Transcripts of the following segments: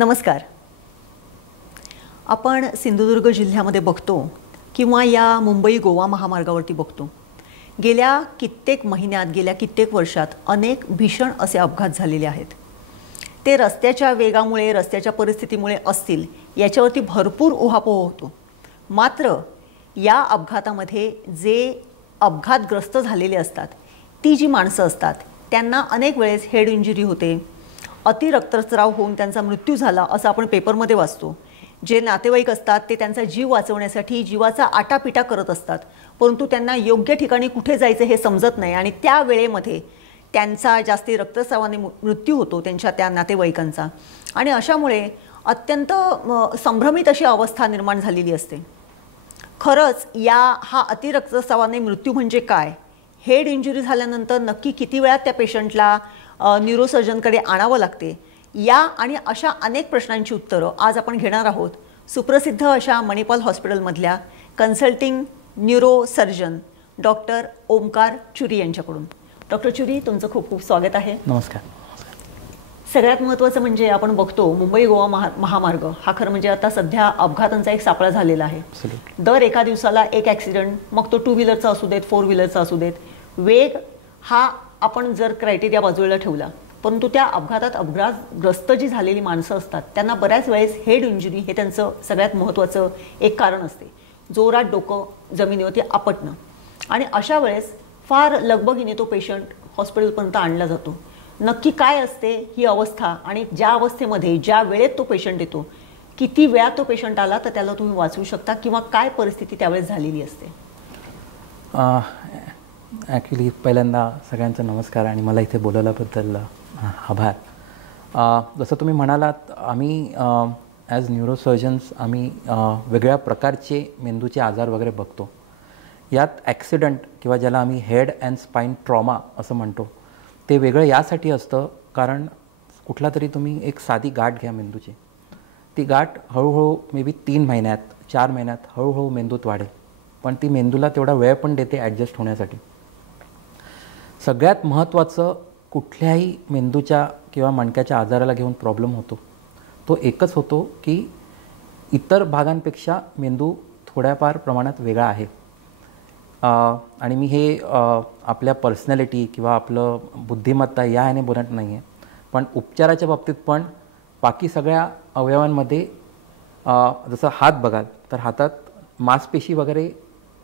नमस्कार. आपण सिंधुदुर्ग जिल्ह्यामध्ये बघतो किंवा या मुंबई गोवा महामार्गावरती बघतो, गेल्या कित्येक महिन्यात, गेल्या कित्येक वर्षात अनेक भीषण असे अपघात झालेले आहेत. ते रस्त्याच्या वेगामुळे, रस्त्याच्या परिस्थितीमुळे असतील, याच्यावरती भरपूर उहापोह होतो. मात्र या अपघातामध्ये जे अपघातग्रस्त झालेले असतात, ती जी माणसं असतात, त्यांना अनेक वेळेस हेड इंजुरी होते, अतिरक्तस्राव होऊन त्यांचा मृत्यू झाला असं आपण पेपरमध्ये वाचतो. जे नातेवाईक असतात ते त्यांचा जीव वाचवण्यासाठी जीवाचा आटापिटा करत असतात, परंतु त्यांना योग्य ठिकाणी कुठे जायचं हे समजत नाही आणि त्या वेळेमध्ये त्यांचा जास्ती रक्तस्रावाने मृत्यू होतो, त्यांच्या त्या नातेवाईकांचा. आणि अशामुळे अत्यंत संभ्रमित अशी अवस्था निर्माण झालेली असते. खरंच हा अतिरक्तस्रावाने मृत्यू म्हणजे काय, हेड इंजुरी झाल्यानंतर नक्की किती वेळात त्या पेशंटला न्यूरोसर्जनकडे आणावं लागते, या आणि अशा अनेक प्रश्नांची उत्तरं आज आपण घेणार आहोत सुप्रसिद्ध अशा मणिपाल हॉस्पिटलमधल्या consulting neurosurgeon doctor Omkar Churi यांच्याकडून. डॉक्टर चुरी, तुमचं खूप खूप स्वागत आहे. नमस्कार. सगळ्यात महत्त्वाचं म्हणजे आपण बघतो मुंबई गोवा महामार्ग हा खरं म्हणजे आता सध्या अपघातांचा एक सापळा झालेला आहे. दर एका दिवसाला एक ॲक्सिडेंट, मग तो 2 व्हीलरचा असू देत, 4 व्हीलरचा असू देत. वेग हा आपण जर क्रायटेरिया बाजूला ठेवला, परंतु त्या अपघातग्रस्त जी झालेली माणसं असतात त्यांना बऱ्याच वेळेस हेड इंजुरी हे त्यांचं सगळ्यात महत्त्वाचं एक कारण असते. जोरात डोकं जमिनीवरती आपटणं, आणि अशा वेळेस फार लगबगीने तो पेशंट हॉस्पिटलपर्यंत आणला जातो. नक्की काय असते ही अवस्था, आणि ज्या अवस्थेमध्ये ज्या वेळेत तो पेशंट येतो, किती वेळात तो पेशंट आला तर त्याला तुम्ही वाचवू शकता, किंवा काय परिस्थिती त्यावेळेस झालेली असते? ॲक्च्युली पहिल्यांदा सगळ्यांचा नमस्कार आणि मला इथे बोलवल्याबद्दल आभार. जसं तुम्ही म्हणालात, आम्ही ॲज न्यूरोसर्जन्स आम्ही वेगळ्या प्रकारचे मेंदूचे आजार वगैरे बघतो. यात ॲक्सिडंट किंवा ज्याला आम्ही हेड अँड स्पाईन ट्रॉमा असं म्हणतो, ते वेगळं यासाठी असतं कारण कुठला तरी तुम्ही एक साधी गाठ घ्या मेंदूची, ती गाठ हळूहळू मे बी 3 महिन्यात 4 महिन्यात हळूहळू मेंदूत वाढेल, पण ती मेंदूला तेवढा वेळ पण देते ॲडजस्ट होण्यासाठी. सगळ्यात महत्त्वाचं कुठल्याही मेंदूच्या किंवा मणक्याच्या आजाराला घेऊन प्रॉब्लेम होतो तो एकच होतो की इतर भागांपेक्षा मेंदू थोड्याफार प्रमाणात वेगळा आहे. आणि मी हे आपल्या पर्सनॅलिटी किंवा आपलं बुद्धिमत्ता या ह्याने बोलत नाही आहे, पण उपचाराच्या बाबतीत पण बाकी सगळ्या अवयवांमध्ये जसं हात बघाल तर हातात मांसपेशी वगैरे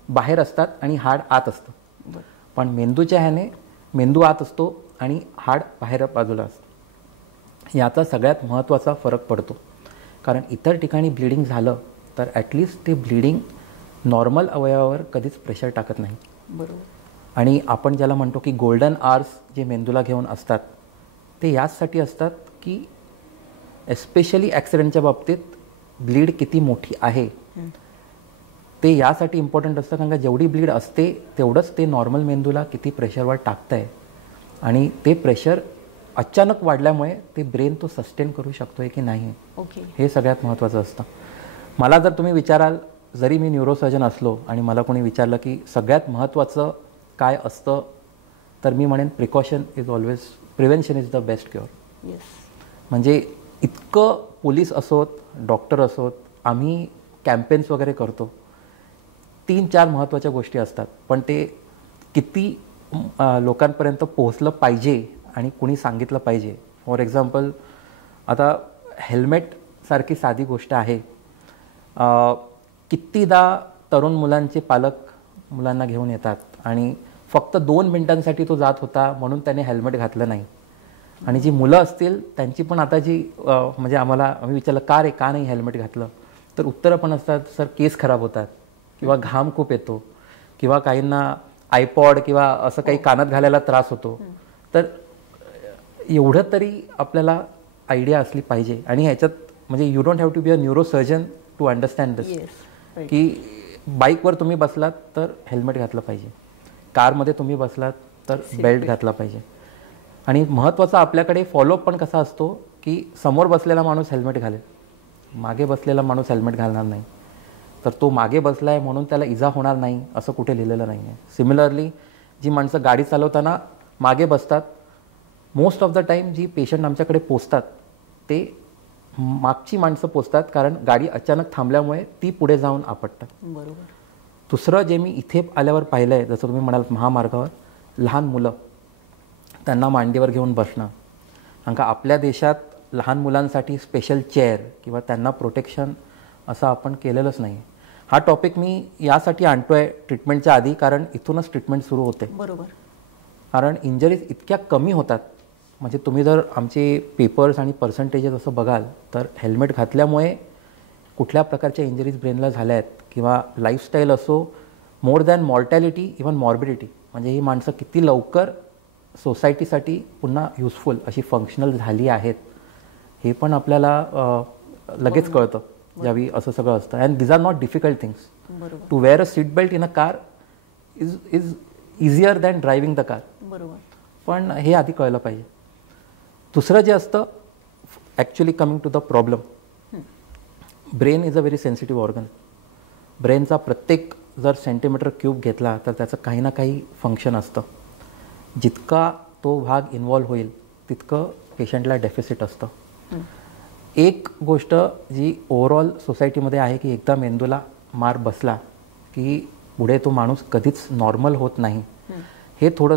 बाहेर असतात आणि हाड आत असतं, पण मेंदूच्या ह्याने मेंदू आत असतो आणि हाड बाहेर बाजूला असतं. याचा सगळ्यात महत्त्वाचा फरक पडतो, कारण इतर ठिकाणी ब्लिडिंग झालं तर ॲटलिस्ट ते ब्लिडिंग नॉर्मल अवयवावर कधीच प्रेशर टाकत नाही. बरोबर. आणि आपण ज्याला म्हणतो की गोल्डन आवर्स जे मेंदूला घेऊन असतात, ते याचसाठी असतात की एस्पेशली ॲक्सिडेंटच्या बाबतीत ब्लीड किती मोठी आहे ते यासाठी इम्पॉर्टंट असतं, कारण का जेवढी ब्लीड असते तेवढंच ते नॉर्मल मेंदूला किती प्रेशरवर टाकतं आहे, आणि ते प्रेशर अचानक वाढल्यामुळे ते ब्रेन तो सस्टेन करू शकतो आहे की नाही, हे सगळ्यात महत्त्वाचं असतं. मला जर तुम्ही विचाराल, जरी मी न्यूरोसर्जन असलो आणि मला कोणी विचारलं की सगळ्यात महत्त्वाचं काय असतं, तर मी म्हणेन precaution is always, prevention is the best cure. म्हणजे इतकं पोलीस असोत, डॉक्टर असोत, आम्ही कॅम्पेन्स वगैरे करतो, 3-4 महत्त्वाच्या गोष्टी असतात, पण ते किती लोकांपर्यंत पोहोचलं पाहिजे आणि कुणी सांगितलं पाहिजे. फॉर एक्झाम्पल, आता हेल्मेटसारखी साधी गोष्ट आहे, कितीदा तरुण मुलांचे पालक मुलांना घेऊन येतात आणि फक्त 2 मिनिटांसाठी तो जात होता म्हणून त्याने हेल्मेट घातलं नाही, आणि जी मुलं असतील त्यांची पण आता जी म्हणजे आम्ही विचारलं का नाही हेल्मेट घातलं, तर उत्तरं पण असतात, सर केस खराब होतात, किंवा घाम खूप येतो, किंवा काहींना आयपॉड किंवा असं काही कानात घालायला त्रास होतो. तर एवढं तरी आपल्याला आयडिया असली पाहिजे. आणि ह्याच्यात म्हणजे you don't have to be a neurosurgeon to understand this, की बाईकवर तुम्ही बसलात तर हेल्मेट घातलं पाहिजे, कारमध्ये तुम्ही बसलात तर बेल्ट घातला पाहिजे. आणि महत्त्वाचं आपल्याकडे फॉलोअप पण कसा असतो की समोर बसलेला माणूस हेल्मेट घालेल, मागे बसलेला माणूस हेल्मेट घालणार नाही, तर तो मागे बसला आहे म्हणून त्याला इजा होणार नाही असं कुठे लिहिलेलं नाही आहे. सिमिलरली जी माणसं गाडी चालवताना मागे बसतात, मोस्ट ऑफ द टाईम जी पेशंट आमच्याकडे पोचतात ते मागची माणसं पोचतात, कारण गाडी अचानक थांबल्यामुळे ती पुढे जाऊन आपटतात. बरोबर. दुसरं जे मी इथे आल्यावर पाहिलं आहे, जसं तुम्ही म्हणाल महामार्गावर लहान मुलं, त्यांना मांडीवर घेऊन बसणं. कारण का आपल्या देशात लहान मुलांसाठी स्पेशल चेअर किंवा त्यांना प्रोटेक्शन असं आपण केलेलंच नाही. हा टॉपिक मी यासाठी आणतो आहे ट्रीटमेंटच्या आधी, कारण इथूनच ट्रीटमेंट सुरू होते. बरोबर. कारण इंजरीज इतक्या कमी होतात. म्हणजे तुम्ही जर आमचे पेपर्स आणि पर्सेंटेजेस असं बघाल तर हेल्मेट घातल्यामुळे कुठल्या प्रकारच्या इंजरीज ब्रेनला झाल्या आहेत किंवा लाईफस्टाईल असो, more than mortality even morbidity, म्हणजे ही माणसं किती लवकर सोसायटीसाठी पुन्हा युजफुल अशी फंक्शनल झाली आहेत हे पण आपल्याला लगेच कळतं ज्यावेळी असं सगळं असतं. And these are not difficult things. To wear a seat belt in a car is easier than driving the car. बरोबर. पण हे आधी कळलं पाहिजे. दुसरं जे असतं, actually coming to the problem, brain is a very sensitive organ. ब्रेनचा प्रत्येक जर सेंटीमीटर क्यूब घेतला तर त्याचं काही ना काही फंक्शन असतं. जितका तो भाग इन्व्हॉल्व होईल तितकं पेशंटला डेफिसिट असतं. एक गोष्ट जी ओव्हरऑल सोसायटीमध्ये आहे की एकदा मेंदूला मार बसला की पुढे तो माणूस कधीच नॉर्मल होत नाही. हे थोडं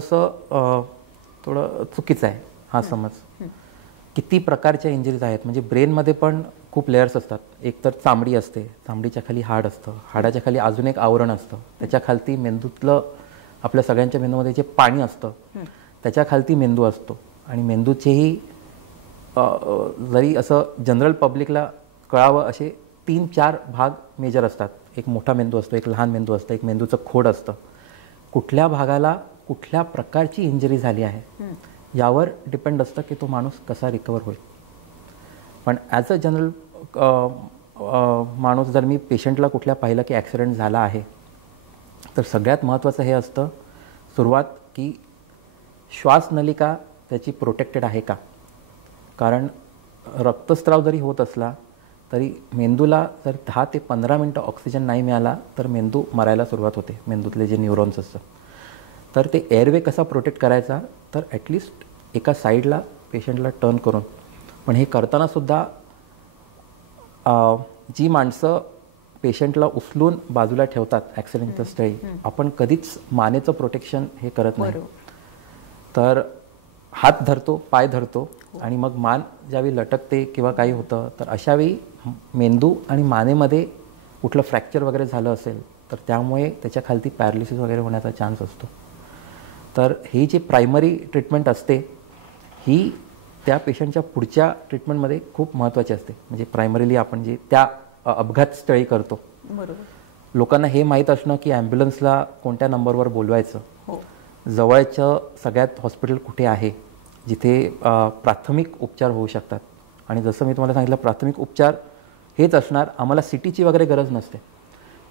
चुकीचं आहे हा समज. किती प्रकारच्या इंजरीज आहेत, म्हणजे ब्रेनमध्ये पण खूप लेयर्स असतात. एक तर चामडी असते, चामडीच्या खाली हाड असतं, हाडाच्या खाली अजून एक आवरण असतं, त्याच्या खालती मेंदूतलं आपल्या सगळ्यांच्या मेंदूमध्ये जे पाणी असतं त्याच्या खालती मेंदू असतो. आणि मेंदूचेही जरी असं जनरल पब्लिकला कळावं असे 3-4 भाग मेजर असतात. एक मोठा मेंदू असतो, एक लहान मेंदू असतं, एक मेंदूचं खोड असतं. कुठल्या भागाला कुठल्या प्रकारची इंजरी झाली आहे यावर डिपेंड असतं की तो माणूस कसा रिकवर होईल. पण ॲज अ जनरल माणूस जर मी पेशंटला कुठल्या पाहिलं की ॲक्सिडेंट झाला आहे तर सगळ्यात महत्त्वाचं हे असतं सुरुवात की श्वासनलिका त्याची प्रोटेक्टेड आहे का. कारण रक्तस्राव जरी होत असला तरी मेंदूला जर 10 ते 15 मिनटं ऑक्सिजन नाही मिळाला तर मेंदू मरायला सुरुवात होते. मेंदूतले जे न्यूरॉन्स असतात तर ते एअरवे कसा प्रोटेक्ट करायचा, तर ॲटलिस्ट एका साईडला पेशंटला टर्न करून. पण हे करतानासुद्धा जी माणसं पेशंटला उचलून बाजूला ठेवतात ॲक्सिडेंटच्या स्थळी, आपण कधीच मानेचं प्रोटेक्शन हे करत नाही. तर हात धरतो, पाय धरतो आणि मग मान ज्यावेळी लटकते किंवा काही होतं तर अशावेळी मेंदू आणि मानेमध्ये कुठलं फ्रॅक्चर वगैरे झालं असेल तर त्यामुळे त्याच्या खालती पॅरालिसिस वगैरे होण्याचा चान्स असतो. तर ही जी प्रायमरी ट्रीटमेंट असते ही त्या पेशंटच्या पुढच्या ट्रीटमेंटमध्ये खूप महत्त्वाची असते. म्हणजे प्रायमरीली आपण जे त्या अपघातस्थळी करतो. बरोबर. लोकांना हे माहीत असणं की ॲम्ब्युलन्सला कोणत्या नंबरवर बोलवायचं, जवळचं सगळ्यात हॉस्पिटल कुठे आहे जिथे प्राथमिक उपचार होऊ शकतात. आणि जसं मी तुम्हाला सांगितलं प्राथमिक उपचार हेच असणार. आम्हाला CTची वगैरे गरज नसते.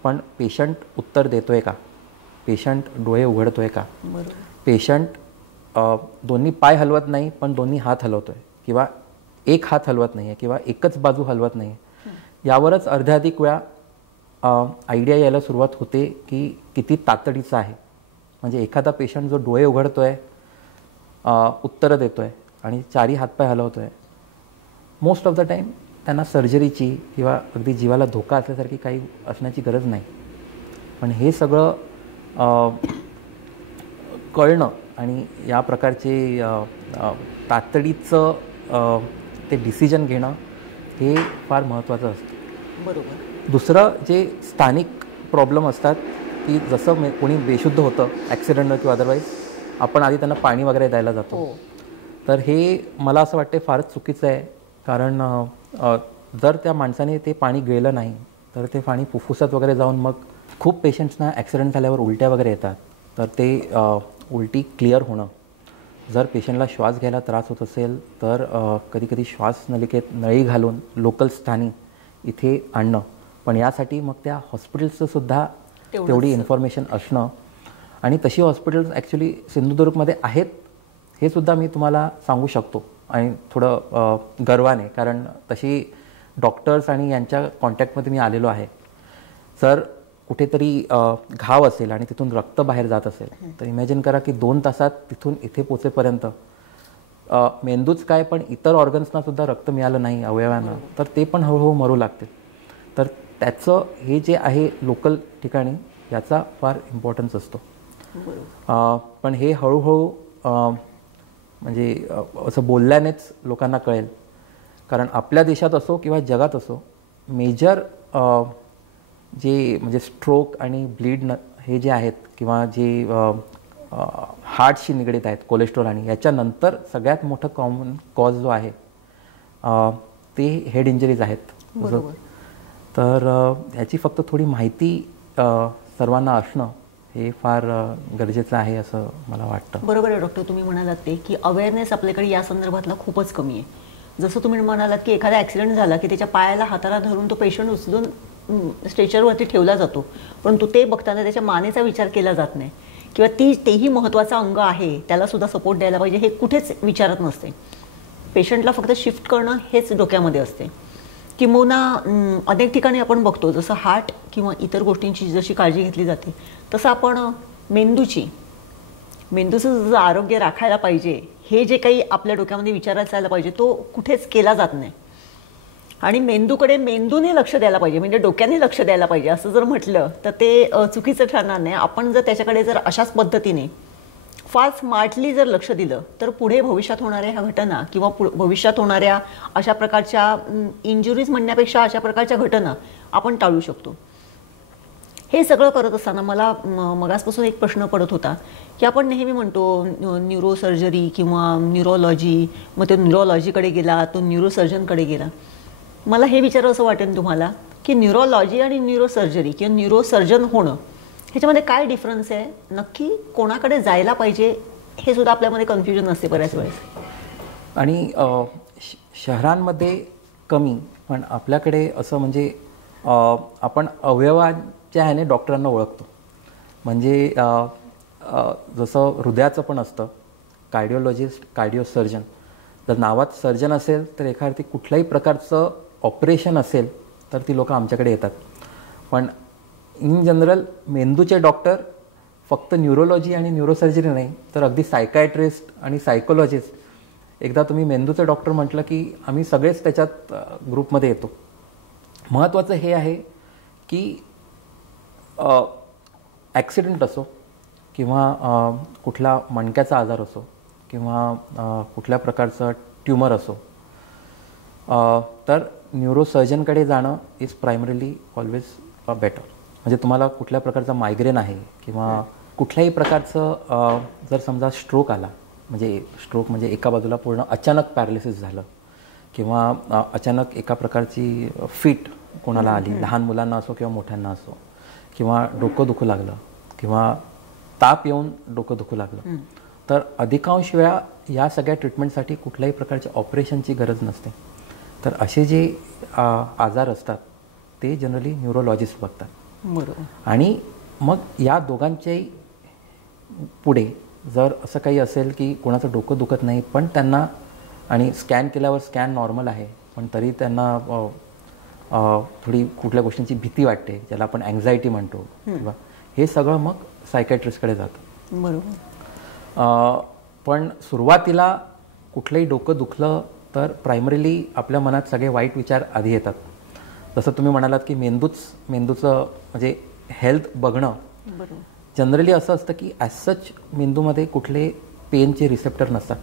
पण पेशंट उत्तर देतो आहे का, पेशंट डोळे उघडतो आहे का, पेशंट दोन्ही पाय हलवत नाही पण दोन्ही हात हलवतो आहे किंवा एक हात हलवत नाही आहे किंवा एकच बाजू हलवत नाही आहे, यावरच अर्ध्याधिक वेळा आयडिया यायला सुरुवात होते की किती तातडीचं आहे. म्हणजे एखादा पेशंट जो डोळे उघडतो आहे, उत्तरं देतो आहे आणि 4ही हातपाय हलवतो आहे, मोस्ट ऑफ द टाईम त्यांना सर्जरीची किंवा अगदी जीवाला धोका असल्यासारखी काही असण्याची गरज नाही. पण हे सगळं कळणं आणि या प्रकारचे तातडीचं ते डिसिजन घेणं हे फार महत्त्वाचं असतं. बरोबर. दुसरं जे स्थानिक प्रॉब्लेम असतात की जसं कोणी बेशुद्ध होतं ॲक्सिडेंटनं किंवा अदरवाईज, आपण आधी त्यांना पाणी वगैरे द्यायला जातो. तर हे मला असं वाटते फारच चुकीचं आहे. कारण जर त्या माणसाने ते पाणी गिळलं नाही तर ते पाणी फुफ्फुसात वगैरे जाऊन मग खूप पेशंट्सना ॲक्सिडेंट झाल्यावर उलट्या वगैरे येतात. तर ते उलटी क्लिअर होणं, जर पेशंटला श्वास घ्यायला त्रास होत असेल तर कधीकधी श्वासनलिकेत नळी घालून लोकल स्थानी इथे आणणं. पण यासाठी मग त्या हॉस्पिटल्सचं सुद्धा तेवढी इन्फॉर्मेशन असणं. आणि तशी हॉस्पिटल्स ॲक्च्युली सिंधुदुर्गमध्ये आहेत हे सुद्धा मी तुम्हाला सांगू शकतो आणि थोडं गर्वाने, कारण तशी डॉक्टर्स आणि यांच्या कॉन्टॅक्टमध्ये मी आलेलो आहे. जर कुठेतरी घाव असेल आणि तिथून रक्त बाहेर जात असेल तर इमॅजिन करा की 2 तासात तिथून इथे पोचेपर्यंत मेंदूच काय पण इतर ऑर्गन्सना सुद्धा रक्त मिळालं नाही अवयवांना तर ते पण हळूहळू मरू लागतील. तर त्याचं हे जे आहे लोकल ठिकाणी याचा फार इम्पॉर्टन्स असतो. पण हे हळूहळू म्हणजे असं बोलल्यानेच लोकांना कळेल. कारण आपल्या देशात असो किंवा जगात असो मेजर जे म्हणजे स्ट्रोक आणि ब्लीड हे जे आहेत किंवा जे हार्टशी निगडीत आहेत कोलेस्ट्रॉल आणि याच्यानंतर सगळ्यात मोठं कॉमन कॉज जो आहे ते हेड इंजरीज आहेत. तर ह्याची फक्त थोडी माहिती सर्वांना असणं हे फार गरजेचं आहे असं मला वाटतं. बरोबर आहे डॉक्टर, तुम्ही म्हणालात ते की अवेअरनेस आपल्याकडे या संदर्भातला खूपच कमी आहे. जसं तुम्ही म्हणालात की एखादा ॲक्सिडेंट झाला की त्याच्या पायाला हाताला धरून तो पेशंट उचलून स्ट्रेचरवरती ठेवला जातो, परंतु ते बघताना त्याच्या मानेचा विचार केला जात नाही किंवा तेही महत्त्वाचं अंग आहे त्याला सुद्धा सपोर्ट द्यायला पाहिजे हे कुठेच विचारत नसते. पेशंटला फक्त शिफ्ट करणं हेच डोक्यामध्ये असते. किंबहुना अनेक ठिकाणी आपण बघतो जसं हार्ट किंवा इतर गोष्टींची जशी काळजी घेतली जाते तसं आपण मेंदूचं जसं आरोग्य राखायला पाहिजे हे जे काही आपल्या डोक्यामध्ये विचारायला जायला पाहिजे तो कुठेच केला जात नाही. आणि मेंदूकडे मेंदूने लक्ष द्यायला पाहिजे म्हणजे डोक्याने लक्ष द्यायला पाहिजे असं जर म्हटलं तर ते चुकीचं ठरणार नाही. आपण जर त्याच्याकडे जर अशाच पद्धतीने फार स्मार्टली जर लक्ष दिलं तर पुढे भविष्यात होणाऱ्या ह्या घटना किंवा भविष्यात होणाऱ्या अशा प्रकारच्या इंजुरीज म्हणण्यापेक्षा अशा प्रकारच्या घटना आपण टाळू शकतो. हे सगळं करत असताना मला मगासपासून एक प्रश्न पडत होता की आपण नेहमी म्हणतो न्यूरोसर्जरी किंवा न्यूरोलॉजी, मग तो न्यूरोलॉजीकडे गेला, तो न्यूरोसर्जनकडे गेला. मला हे विचारावं असं वाटेल तुम्हाला की न्यूरोलॉजी आणि न्यूरोसर्जरी किंवा न्यूरोसर्जन होणं ह्याच्यामध्ये काय डिफरन्स आहे, नक्की कोणाकडे जायला पाहिजे हे सुद्धा आपल्यामध्ये कन्फ्युजन असते बऱ्याच वेळेस. आणि शहरांमध्ये कमी पण आपल्याकडे असं म्हणजे आपण अवयवाच्या ह्याने डॉक्टरांना ओळखतो. म्हणजे जसं हृदयाचं पण असतं कार्डिओलॉजिस्ट, कार्डिओसर्जन. जर नावात सर्जन असेल तर एखादी कुठल्याही प्रकारचं ऑपरेशन असेल तर ती लोकं आमच्याकडे येतात. पण इन जनरल मेंदूचे डॉक्टर फक्त न्यूरोलॉजी आणि न्यूरोसर्जरी नाही तर अगदी सायकायट्रिस्ट आणि सायकोलॉजिस्ट. एकदा तुम्ही मेंदूचं डॉक्टर म्हटलं की आम्ही सगळेच त्याच्यात ग्रुपमध्ये येतो. महत्त्वाचं हे आहे की ॲक्सिडेंट असो किंवा कुठला मणक्याचा आजार असो किंवा कुठल्या प्रकारचं ट्यूमर असो तर न्यूरोसर्जनकडे जाणं इज प्रायमरीली ऑलवेज बेटर. म्हणजे तुम्हाला कुठल्या प्रकारचा मायग्रेन आहे किंवा कुठल्याही प्रकारचं जर समजा स्ट्रोक आला म्हणजे स्ट्रोक म्हणजे एका बाजूला पूर्ण अचानक पॅरालिसिस झालं किंवा अचानक एका प्रकारची फिट कोणाला आली, लहान मुलांना असो किंवा मोठ्यांना असो, किंवा डोकं दुखू लागलं किंवा ताप येऊन डोकं दुखू लागलं तर अधिकांश वेळा या सगळ्या ट्रीटमेंटसाठी कुठल्याही प्रकारच्या ऑपरेशनची गरज नसते. तर असे जे आजार असतात ते जनरली न्यूरोलॉजिस्ट बघतात. बरोबर. आणि मग या दोघांच्याही पुढे जर असं काही असेल की कोणाचं डोकं दुखत नाही पण त्यांना आणि स्कॅन केल्यावर स्कॅन नॉर्मल आहे पण तरी त्यांना थोडी कुठल्या गोष्टींची भीती वाटते ज्याला आपण अँझायटी म्हणतो किंवा हे सगळं मग सायकॅट्रिस्टकडे जातं. बरोबर. पण सुरुवातीला कुठलंही डोकं दुखलं तर प्रायमरीली आपल्या मनात सगळे वाईट विचार आधी येतात. जसं तुम्ही म्हणालात की मेंदूचं म्हणजे हेल्थ बघणं. जनरली असं असतं की ॲज सच मेंदूमध्ये कुठले पेनचे रिसेप्टर नसतात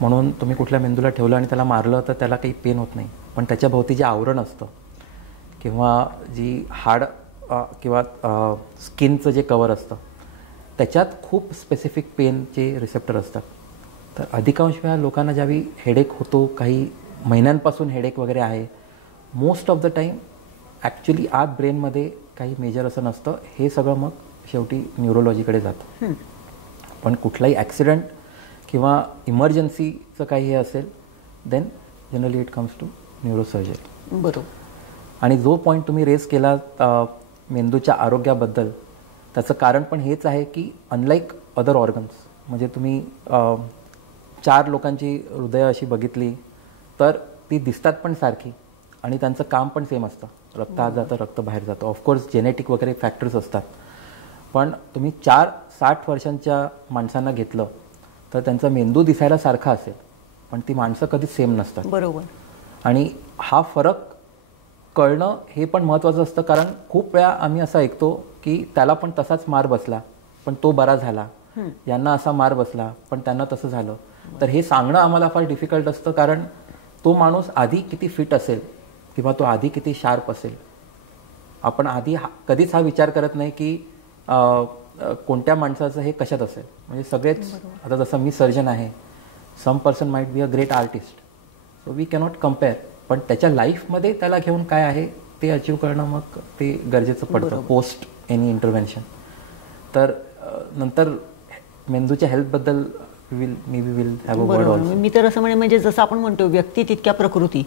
म्हणून तुम्ही कुठल्या मेंदूला ठेवलं आणि त्याला मारलं तर त्याला काही पेन होत नाही. पण त्याच्या भोवती जे आवरण असतं किंवा जी हाड किंवा स्किनचं जे कवर असतं त्याच्यात खूप स्पेसिफिक पेनचे रिसेप्टर असतात. तर अधिकांश वेळा लोकांना ज्यावेळी हेडेक होतो, काही महिन्यांपासून हेडेक वगैरे आहे, most of the time actually आत ब्रेनमध्ये काही मेजर असं नसतं. हे सगळं मग शेवटी न्यूरोलॉजीकडे जातं. पण कुठलाही ॲक्सिडेंट किंवा इमर्जन्सीचं काही हे असेल then generally it comes to neurosurgery. बरोबर. आणि जो पॉईंट तुम्ही रेस केला मेंदूच्या आरोग्याबद्दल त्याचं कारण पण हेच आहे की अनलाईक अदर ऑर्गन्स म्हणजे तुम्ही 4 लोकांची हृदय अशी बघितली तर ती दिसतात पण सारखी आणि त्यांचं काम पण सेम असतं. रक्त आत जातं, रक्त बाहेर जातं. ऑफकोर्स जेनेटिक वगैरे फॅक्टर्स असतात पण तुम्ही 4-60 वर्षांच्या माणसांना घेतलं तर त्यांचा मेंदू दिसायला सारखा असेल पण ती माणसं कधीच सेम नसतात. बरोबर. आणि हा फरक कळणं हे पण महत्त्वाचं असतं, कारण खूप वेळा आम्ही असं ऐकतो की त्याला पण तसाच मार बसला पण तो बरा झाला, यांना असा मार बसला पण त्यांना तसं झालं. तर हे सांगणं आम्हाला फार डिफिकल्ट असतं, कारण तो माणूस आधी किती फिट असेल किंवा तो आधी किती शार्प असेल, आपण आधी कधीच हा विचार करत नाही की कोणत्या माणसाचं हे कशात असेल. म्हणजे सगळेच, आता जसं मी सर्जन आहे, some person might be a great artist, so we cannot compare, पण त्याच्या लाईफमध्ये त्याला घेऊन काय आहे ते अचीव करणं मग ते गरजेचं पडतं पोस्ट एनी इंटरव्हेन्शन. तर नंतर मेंदूच्या हेल्थबद्दल will have a word also. मी तर असं म्हणजे जसं आपण म्हणतो व्यक्ती तितक्या प्रकृती,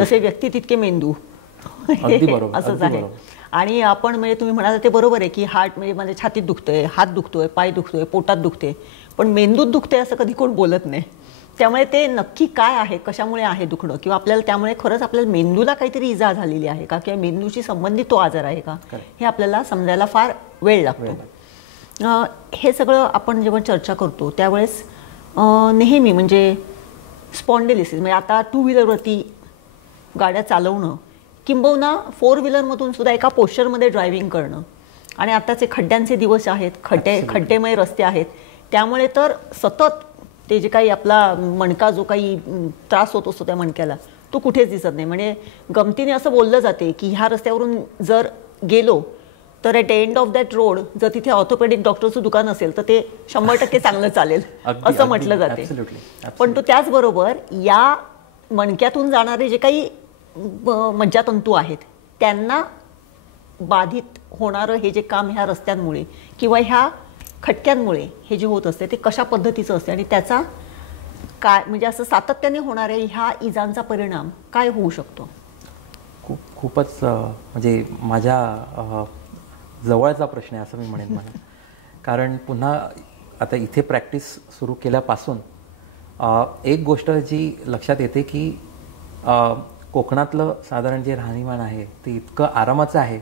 तसे व्यक्ती तितके मेंदू. अगदी बरोबर, असंच आहे. आणि आपण म्हणजे तुम्ही म्हणाल ते बरोबर आहे की हार्ट म्हणजे माझ्या छातीत दुखतंय, हात दुखतोय, पाय दुखतोय, पोटात दुखते, पण मेंदूत दुखतंय असं कधी कोण बोलत नाही. त्यामुळे ते नक्की काय आहे, कशामुळे आहे दुखणं, किंवा आपल्याला त्यामुळे खरंच आपल्याला मेंदूला काहीतरी इजा झालेली आहे का, किंवा मेंदूशी संबंधित तो आजार आहे का, हे आपल्याला समजायला फार वेळ लागतो. हे सगळं आपण जेव्हा चर्चा करतो त्यावेळेस नेहमी म्हणजे स्पॉन्डिलिसिस म्हणजे आता 2 व्हीलरवरती गाड्या चालवणं किंबहुना 4 व्हीलरमधून सुद्धा एका पोश्चरमध्ये ड्रायव्हिंग करणं, आणि आताचे खड्ड्यांचे दिवस आहेत, खड्डेमय रस्ते आहेत, त्यामुळे तर सतत ते जे काही आपला मणका जो काही त्रास होत असतो त्या मणक्याला तो कुठेच दिसत नाही. म्हणजे गमतीने असं बोललं जाते की ह्या रस्त्यावरून जर गेलो तर at end of that road जर तिथे ऑर्थोपेडिक डॉक्टरचं दुकान असेल तर ते 100% चांगलं चालेल असं म्हटलं जाते. पण तो त्याचबरोबर या मणक्यातून जाणारे जे काही मज्जातंतू आहेत त्यांना बाधित होणारं हे जे काम ह्या रस्त्यांमुळे किंवा ह्या खटक्यांमुळे हे जे होत असते ते कशा पद्धतीचं असते, आणि त्याचा काय म्हणजे असं सातत्याने होणाऱ्या ह्या इजांचा परिणाम काय होऊ शकतो? खूपच म्हणजे माझ्या जवळचा प्रश्न आहे असं मी म्हणेन मला. कारण पुन्हा आता इथे प्रॅक्टिस सुरू केल्यापासून एक गोष्ट जी लक्षात येते की कोकणातलं साधारण जे राहणीमान आहे ते इतकं आरामाचं आहे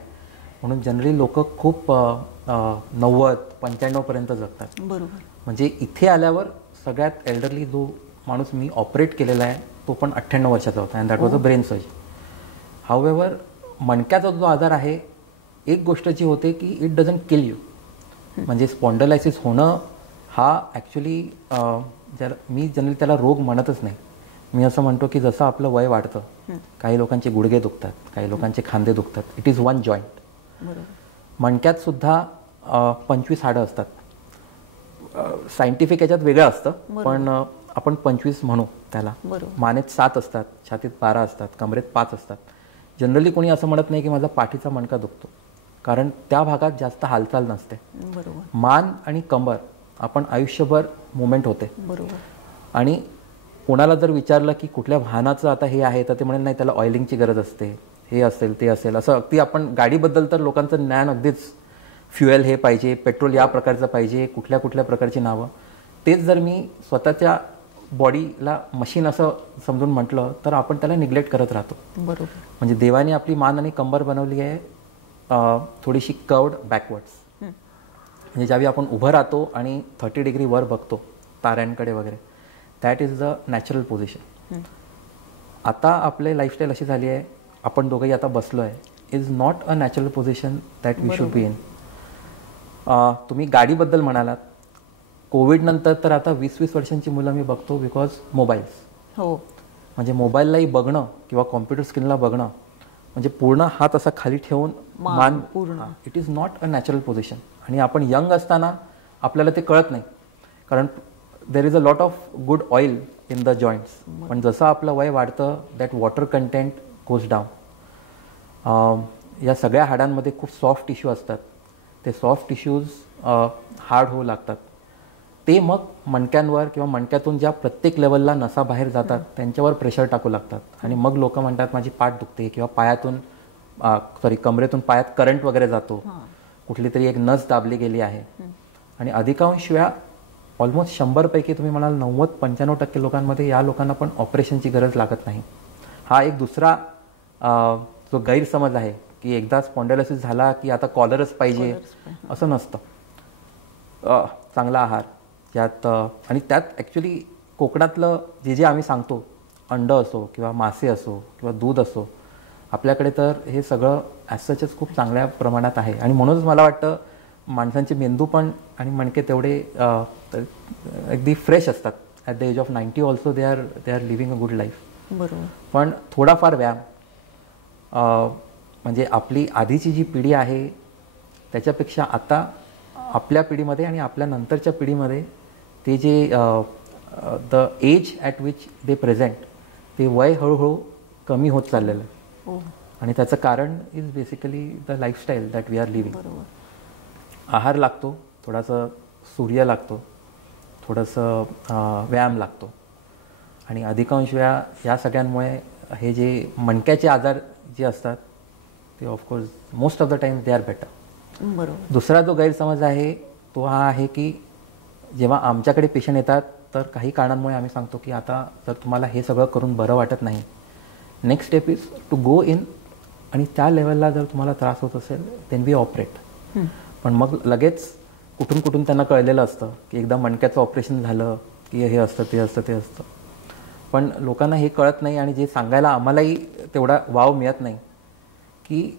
म्हणून जनरली लोक खूप 90-95 पर्यंत जगतात. बरोबर. म्हणजे इथे आल्यावर सगळ्यात एल्डरली जो माणूस मी ऑपरेट केलेला आहे तो पण 98 वर्षाचा होता, and that was a brain surgery. However मणक्याचा जो आजार आहे एक गोष्ट जी होते की इट डझंट किल यू. म्हणजे स्पॉन्डलायसिस होणं हा ॲक्च्युली मी जनरली त्याला रोग म्हणतच नाही. मी असं म्हणतो की जसं आपलं वय वाढतं, काही लोकांचे गुडघे दुखतात, काही लोकांचे खांदे दुखतात, इट इज वन जॉईंट. मणक्यात सुद्धा 25 हाडं असतात. सायंटिफिक याच्यात वेगळं असतं, पण आपण 25 म्हणू त्याला. मानेत 7 असतात, छातीत 12 असतात, कमरेत 5 असतात. जनरली कोणी असं म्हणत नाही की माझा पाठीचा मणका दुखतो, कारण त्या भागात जास्त हालचाल नसते. मान आणि कंबर आपण आयुष्यभर मुवमेंट होते. आणि कोणाला जर विचारलं की कुठल्या वाहनाचं आता हे आहे तर ते म्हणेल नाही त्याला ऑइलिंगची गरज असते, हे असेल ते असेल. असं अगदी आपण गाडीबद्दल तर लोकांचं ज्ञान अगदीच फ्युएल हे पाहिजे, पेट्रोल या प्रकारचं पाहिजे, कुठल्या कुठल्या प्रकारची नावं. तेच जर मी स्वतःच्या बॉडीला मशीन असं समजून म्हटलं तर आपण त्याला निग्लेक्ट करत राहतो. बरोबर. म्हणजे देवाने आपली मान आणि कंबर बनवली आहे थोडीशी कर्व्ड बॅकवर्ड्स. म्हणजे ज्यावेळी आपण उभं राहतो आणि 30 डिग्री वर बघतो ताऱ्यांकडे वगैरे, that is the natural position. आता आपले लाईफस्टाईल अशी झाली आहे, आपण दोघंही आता बसलो आहे, is not a natural position that we should be in. तुम्ही गाडीबद्दल म्हणालात, कोविड नंतर तर आता 20-20 वर्षांची मुलं मी बघतो बिकॉज मोबाईल्स. हो. म्हणजे मोबाईललाही बघणं किंवा कॉम्प्युटर स्क्रीनला बघणं म्हणजे पूर्ण हात असा खाली ठेवून मान पूर्ण, it is not a natural position. आणि आपण यंग असताना आपल्याला ते कळत नाही, कारण there is a lot of good oil in the joints. पण जसं आपलं वय वाढतं that water content goes down. या सगळ्या हाडांमध्ये खूप सॉफ्ट टिश्यू असतात, ते सॉफ्ट टिश्यूज हार्ड होऊ लागतात. ते मग मणक्यांवर किंवा मणक्यातून ज्या प्रत्येक लेवलला नसा बाहेर जातात त्यांच्यावर प्रेशर टाकू लागतात. आणि मग लोक म्हणतात माझी पाठ दुखते, किंवा पायातून कमरेतून पायात करंट वगैरे जातो, कुठली तरी एक नस दाबली गेली आहे. आणि अधिकांश वेळा ऑलमोस्ट 100 पैकी तुम्ही म्हणाल 90-95% लोकांमध्ये या लोकांना पण ऑपरेशनची गरज लागत नाही. हा एक दुसरा जो गैरसमज आहे की एकदा स्पॉन्डिलायसिस झाला की आता कॉलरच पाहिजे, असं नसतं. चांगला आहार यात, आणि त्यात ॲक्च्युली कोकणातलं जे जे आम्ही सांगतो, अंड असो किंवा मासे असो किंवा दूध असो, आपल्याकडे तर हे सगळं ॲसचच खूप चांगल्या प्रमाणात आहे. आणि म्हणूनच मला वाटतं माणसांचे मेंदू पण आणि मणके तेवढे अगदी फ्रेश असतात. At the age of 90 also they are living a good life. बरोबर. पण थोडाफार व्यायाम, म्हणजे आपली आधीची जी पिढी आहे त्याच्यापेक्षा आता आपल्या पिढीमध्ये आणि आपल्या नंतरच्या पिढीमध्ये ते जे the age at which they present, ते वय हळूहळू कमी होत चाललेलं आहे. आणि त्याचं कारण is basically the lifestyle that we are living. आहार लागतो, थोडासा सूर्य लागतो, थोडंसं व्यायाम लागतो. आणि अधिकांश वेळा या सगळ्यांमुळे हे जे मणक्याचे आजार जे असतात ते of course most of the time they are better. बरोबर. दुसरा जो गैरसमज आहे तो हा आहे की जेव्हा आमच्याकडे पेशंट येतात तर काही कारणांमुळे आम्ही सांगतो की आता जर तुम्हाला हे सगळं करून बरं वाटत नाही, next step is to go in, आणि त्या लेवलला जर तुम्हाला त्रास होत असेल देन वी ऑपरेट. पण मग लगेच कुठून कुठून त्यांना कळलेलं असतं की एकदा मणक्याचं ऑपरेशन झालं की हे असतं ते असतं ते असतं. पण लोकांना हे कळत नाही आणि जे सांगायला आम्हालाही तेवढा वाव मिळत नाही की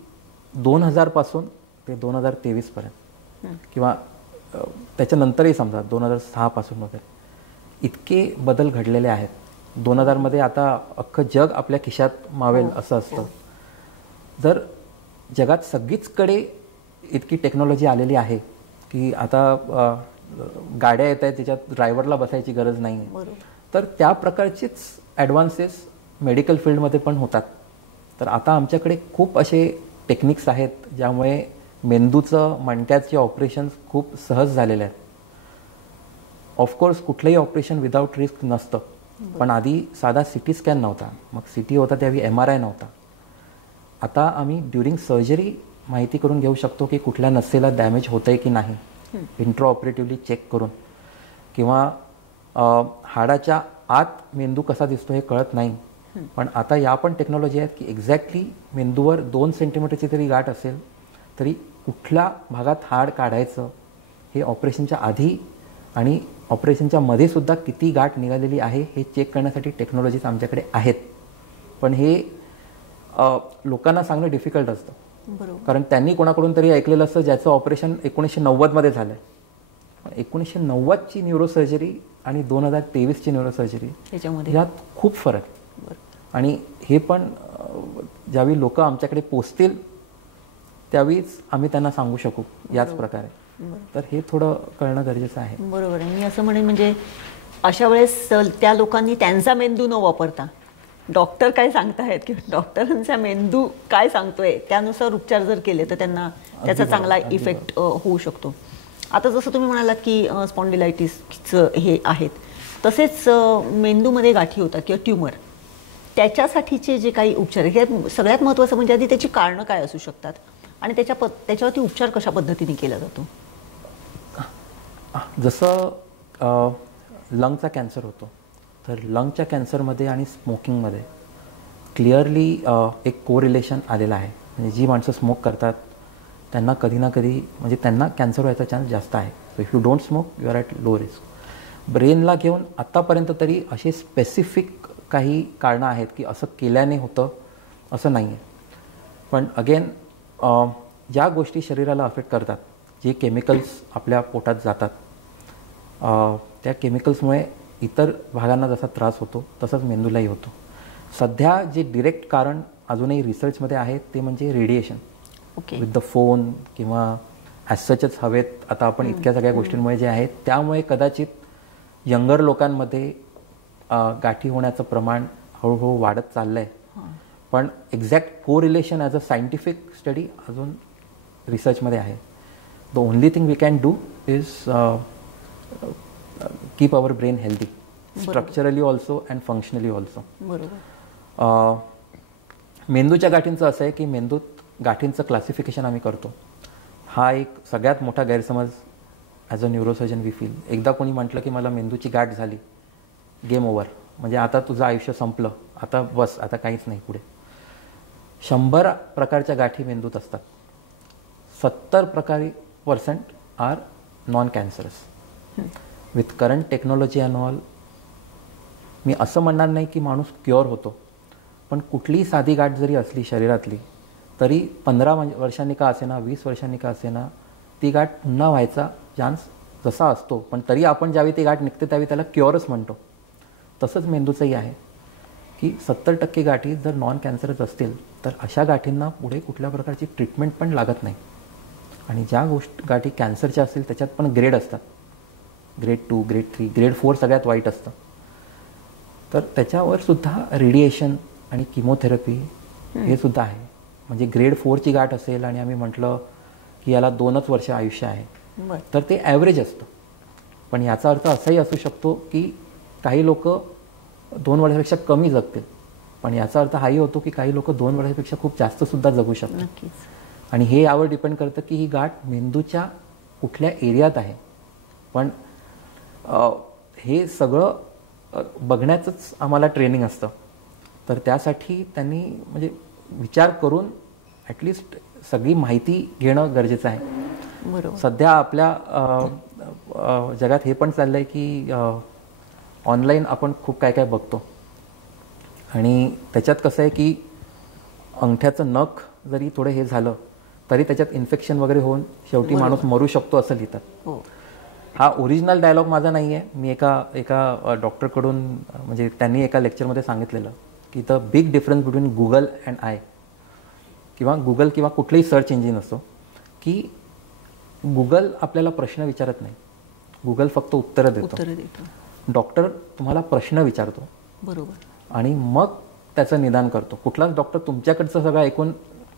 2000 पासून ते 2023 पर्यंत किंवा त्याच्यानंतरही समजा 2006 पासून वगैरे इतके बदल घडलेले आहेत. 2000 मध्ये आता अख्खं जग आपल्या खिशात मावेल असं असतं. जर जगात सगळीचकडे इतकी टेक्नॉलॉजी आलेली आहे की आता गाड्या येत आहेत त्याच्यात ड्रायव्हरला बसायची गरज नाही, तर त्या प्रकारचेच ॲडव्हान्सेस मेडिकल फील्डमध्ये पण होतात. तर आता आमच्याकडे खूप असे टेक्निक्स आहेत ज्यामुळे मेंदूचं मणक्याचे ऑपरेशन्स खूप सहज झालेले आहेत. ऑफकोर्स कुठलंही ऑपरेशन विदाऊट रिस्क नसतं, पण आधी साधा CT स्कॅन नव्हता, मग CT होता त्यावेळी MRI नव्हता. आता आम्ही ड्युरिंग सर्जरी माहिती करून घेऊ शकतो की कुठल्या नसेला डॅमेज होतंय की नाही, इंट्रो ऑपरेटिव्हली चेक करून. किंवा हाडाच्या आत मेंदू कसा दिसतो हे कळत नाही, पण आता या पण टेक्नॉलॉजी आहेत की एक्झॅक्टली मेंदूवर 2 सेंटीमीटरची तरी गाठ असेल तरी कुठल्या भागात हाड काढायचं हे ऑपरेशनच्या आधी आणि ऑपरेशनच्या मध्ये सुद्धा किती गाठ निघालेली आहे हे चेक करण्यासाठी टेक्नॉलॉजीज आमच्याकडे आहेत. पण हे लोकांना सांगणं डिफिकल्ट असतं, कारण त्यांनी कोणाकडून तरी ऐकलेलं असतं ज्याचं ऑपरेशन 1990 मध्ये झालंय. 1990ची न्यूरोसर्जरी आणि 2023ची न्यूरोसर्जरी यात खूप फरक. आणि हे पण ज्यावेळी लोक आमच्याकडे पोचतील त्यावेळीच आम्ही त्यांना सांगू शकू याच प्रकारे. तर हे थोडं कळणं गरजेचं आहे. बरोबर आहे. मी असं म्हणेन म्हणजे अशा वेळेस त्या लोकांनी त्यांचा मेंदू न वापरता डॉक्टर काय सांगतायत किंवा डॉक्टरांचा मेंदू काय सांगतोय त्यानुसार उपचार जर केले तर त्यांना त्याचा चांगला इफेक्ट होऊ शकतो. आता जसं तुम्ही म्हणालात की स्पॉन्डिलायटिसचं हे आहेत, तसेच मेंदूमध्ये गाठी होतात किंवा ट्यूमर, त्याच्यासाठीचे जे काही उपचार आहेत हे सगळ्यात महत्त्वाचं म्हणजे आधी त्याची कारणं काय असू शकतात आणि त्याच्यावरती उपचार कशा पद्धतीने केला जातो. जसं लंगचा कॅन्सर होतो, तर लंगच्या कॅन्सरमध्ये आणि स्मोकिंगमध्ये क्लिअरली एक कोरिलेशन आलेलं आहे. म्हणजे जी माणसं स्मोक करतात त्यांना कधी ना कधी म्हणजे त्यांना कॅन्सर व्हायचा चान्स जास्त आहे. So if you don't smoke you are at low risk. ब्रेनला घेऊन आत्तापर्यंत तरी असे स्पेसिफिक काही कारणं आहेत की असं केल्याने होतं असं नाही आहे. पण अगेन ज्या गोष्टी शरीराला अफेक्ट करतात, जे केमिकल्स आपल्या पोटात जातात, त्या केमिकल्समुळे इतर भागांना जसा त्रास होतो तसंच मेंदूलाही होतो. सध्या जे डिरेक्ट कारण अजूनही रिसर्चमध्ये आहे ते म्हणजे रेडिएशन विथ द फोन किंवा ॲसचच हवेत आता आपण इतक्या सगळ्या गोष्टींमुळे जे आहेत त्यामुळे कदाचित यंगर लोकांमध्ये गाठी होण्याचं प्रमाण हळूहळू वाढत चाललं आहे. पण exact correlation as a scientific study अजून रिसर्चमध्ये आहे. The only thing we can do is keep our brain healthy structurally also and functionally also. मेंदूच्या गाठींचं असं आहे की मेंदूत गाठींचं क्लासिफिकेशन आम्ही करतो. हा एक सगळ्यात मोठा गैरसमज as a neurosurgeon we feel. एकदा कोणी म्हटलं की मला मेंदूची गाठ झाली, गेम ओव्हर, म्हणजे आता तुझं आयुष्य संपलं, आता बस, आता काहीच नाही पुढे. 100 प्रकारच्या गाठी मेंदूत असतात. 70% are non cancerous. With current technology and all मी असं म्हणणार नाही की माणूस क्युअर होतो, पण कुठलीही साधी गाठ जरी असली शरीरातली तरी 15 वर्षांनी का असेना, 20 वर्षांनी का असेना, ती गाठ पुन्हा व्हायचा चान्स जसा असतो. पण तरी आपण ज्यावेळी ती गाठ निघते त्यावेळी त्याला क्युअरच म्हणतो. तसंच मेंदूचंही आहे की 70% गाठी जर नॉन कॅन्सरच असतील तर अशा गाठींना पुढे कुठल्या प्रकारची ट्रीटमेंट पण लागत नाही. आणि ज्या गाठी कॅन्सरच्या असतील त्याच्यात पण ग्रेड असतात, ग्रेड 2, ग्रेड 3, ग्रेड 4 सगळ्यात वाईट असतं. तर त्याच्यावर सुद्धा रेडिएशन आणि किमोथेरपी हे सुद्धा आहे. म्हणजे ग्रेड 4ची गाठ असेल आणि आम्ही म्हटलं की याला 2च वर्ष आयुष्य आहे, तर ते ॲव्हरेज असतं. पण याचा अर्थ असाही असू शकतो की काही लोक 2 वर्षापेक्षा कमी जगतील, पण याचा अर्थ हाही होतो की काही लोक 2 वर्षापेक्षा खूप जास्त सुद्धा जगू शकतात. आणि हे यावर डिपेंड करतं की ही गाठ मेंदूच्या कुठल्या एरियात आहे. पण हे सगळं बघण्याचंच आम्हाला ट्रेनिंग असतं. तर त्यासाठी त्यांनी म्हणजे विचार करून ॲटलिस्ट सगळी माहिती घेणं गरजेचं आहे. बरोबर. सध्या आपल्या जगात हे पण चाललं आहे की ऑनलाईन आपण खूप काय काय बघतो आणि त्याच्यात कसं आहे की अंगठ्याचं नख जरी थोडं हे झालं तरी त्याच्यात इन्फेक्शन वगैरे होऊन शेवटी माणूस मरू शकतो असं लिहितात. हा ओरिजिनल डायलॉग माझा नाही आहे. मी एका डॉक्टरकडून म्हणजे त्यांनी एका लेक्चरमध्ये सांगितलेलं की the big difference between Google and I, किंवा गुगल किंवा कुठलंही सर्च इंजिन असो, की गुगल आपल्याला प्रश्न विचारत नाही, गुगल फक्त उत्तरं देतो. डॉक्टर तुम्हाला प्रश्न विचारतो, बरोबर, आणि मग त्याचं निदान करतो. कुठलाच डॉक्टर तुमच्याकडचं सगळं ऐकून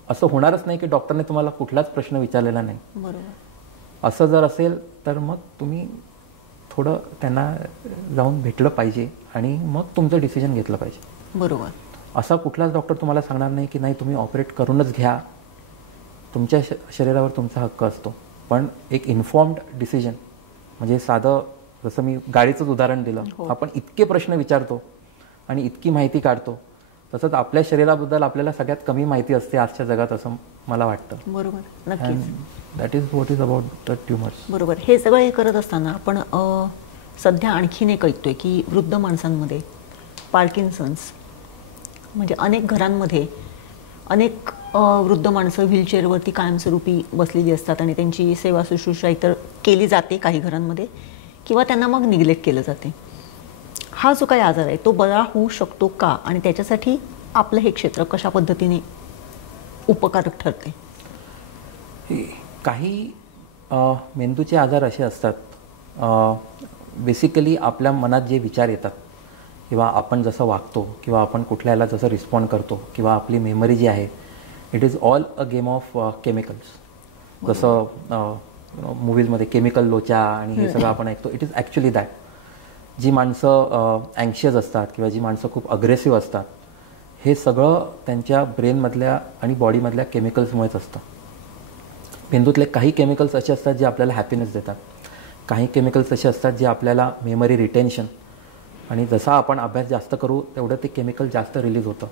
असं होणारच नाही की डॉक्टरने तुम्हाला कुठलाच प्रश्न विचारलेला नाही. बरोबर. असं जर असेल तर मग तुम्ही थोडं त्यांना जाऊन भेटलं पाहिजे आणि मग तुमचं डिसिजन घेतलं पाहिजे. बरोबर. असा कुठलाच डॉक्टर तुम्हाला सांगणार नाही की नाही तुम्ही ऑपरेट करूनच घ्या, तुमच्या शरीरावर तुमचा हक्क असतो. पण एक इन्फॉर्म्ड डिसिजन, म्हणजे साधं जसं मी गाडीचंच उदाहरण दिलं, आपण इतके प्रश्न विचारतो आणि इतकी माहिती काढतो, तसंच आपल्या शरीराबद्दल आपल्याला सगळ्यात कमी माहिती असते आजच्या जगात असं मला वाटतं. बरोबर, नक्कीच. That is what is about the tumours. बरोबर. हे सगळं हे करत असताना आपण सध्या आणखीन एक ऐकतोय की वृद्ध माणसांमध्ये पार्किन्सन्स, म्हणजे अनेक घरांमध्ये अनेक वृद्ध माणसं व्हीलचेअरवरती कायमस्वरूपी बसलेली असतात आणि त्यांची सेवा शुश्रूषा इतर केली जाते काही घरांमध्ये, किंवा त्यांना मग निग्लेक्ट केलं जाते. हा जो काही आजार आहे तो बरा होऊ शकतो का, आणि त्याच्यासाठी आपलं हे क्षेत्र कशा पद्धतीने उपकारक ठरते? काही मेंदूचे आजार असे असतात, बेसिकली आपल्या मनात जे विचार येतात किंवा आपण जसं वागतो किंवा आपण कुठल्याला जसं रिस्पॉन्ड करतो किंवा आपली मेमरी जी आहे, it is all a game of chemicals. जसं मूवीजमध्ये केमिकल लोचा आणि हे सगळं आपण ऐकतो, इट इज ॲक्च्युली दॅट. जी माणसं अँक्शियस असतात किंवा जी माणसं खूप अग्रेसिव्ह असतात, हे सगळं त्यांच्या ब्रेनमधल्या आणि बॉडीमधल्या केमिकल्समुळेच असतं. मेंदूतले काही केमिकल्स असे असतात जे आपल्याला हॅपीनेस देतात, काही केमिकल्स असे असतात जे आपल्याला मेमरी रिटेन्शन, आणि जसा आपण अभ्यास जास्त करू तेवढं ते केमिकल जास्त रिलीज होतं.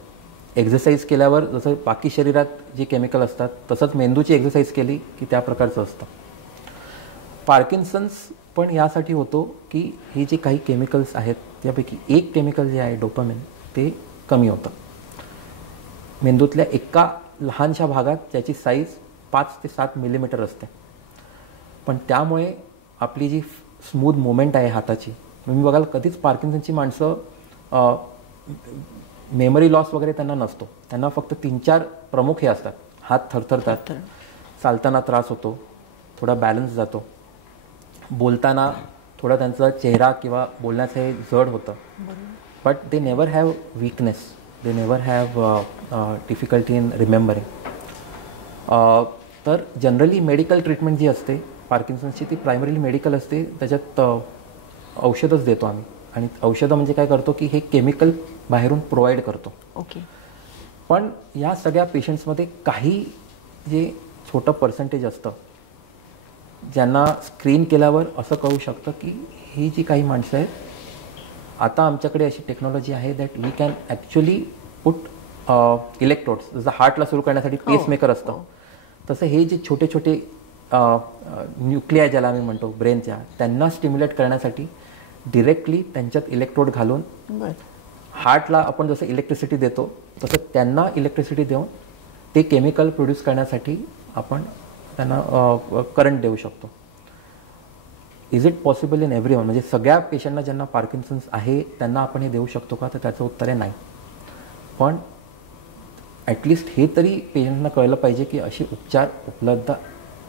एक्झरसाईज केल्यावर जसं बाकी शरीरात जे केमिकल असतात तसंच मेंदूची एक्झरसाईज केली की त्या प्रकारचं असतं. पार्किन्सन्स पण यासाठी होतो की ही जी काही केमिकल्स आहेत त्यापैकी एक केमिकल जे आहे डोपामिन, ते कमी होतं मेंदूतल्या एका लहानशा भागात, ज्याची साईज 5 ते 7 मिलीमीटर असते. पण त्यामुळे आपली जी स्मूथ मुवमेंट आहे हाताची, तुम्ही बघाल कधीच पार्किन्सनची माणसं मेमरी लॉस वगैरे त्यांना नसतो. त्यांना फक्त 3-4 प्रमुख हे असतात. हात थरथरतात, चालताना त्रास होतो, थोडा बॅलन्स जातो, बोलताना थोडा त्यांचा चेहरा किंवा बोलण्याचं हे जड होतं. But they never have weakness, they never have difficulty in remembering. तर जनरली मेडिकल ट्रीटमेंट जी असते पार्किन्सनची ती प्रायमरीली मेडिकल असते. त्याच्यात औषधच देतो आम्ही, आणि औषधं म्हणजे काय करतो की हे केमिकल बाहेरून प्रोव्हाइड करतो. ओके. पण या सगळ्या पेशंट्समध्ये काही जे छोटं पर्सेंटेज असतं ज्यांना स्क्रीन केल्यावर असं कळू शकतं की ही जी काही माणसं आहेत, आता आमच्याकडे अशी टेक्नॉलॉजी आहे that we can actually put electrodes, जसं हार्टला सुरू करण्यासाठी पेसमेकर असतं, तसं हे जे छोटे छोटे न्यूक्लिया ज्याला आम्ही म्हणतो ब्रेनच्या, त्यांना स्टिम्युलेट करण्यासाठी डिरेक्टली त्यांच्यात इलेक्ट्रोड घालून बरं. हार्टला आपण जसं इलेक्ट्रिसिटी देतो तसं त्यांना इलेक्ट्रिसिटी देऊन ते केमिकल प्रोड्यूस करण्यासाठी आपण त्यांना करंट देऊ शकतो. Is it possible in everyone, म्हणजे सगळ्या पेशंटना ज्यांना पार्किन्सन्स आहे त्यांना आपण हे देऊ शकतो का, तर त्याचं उत्तर आहे नाही. पण ॲटलिस्ट हे तरी पेशंटना कळलं पाहिजे की असे उपचार उपलब्ध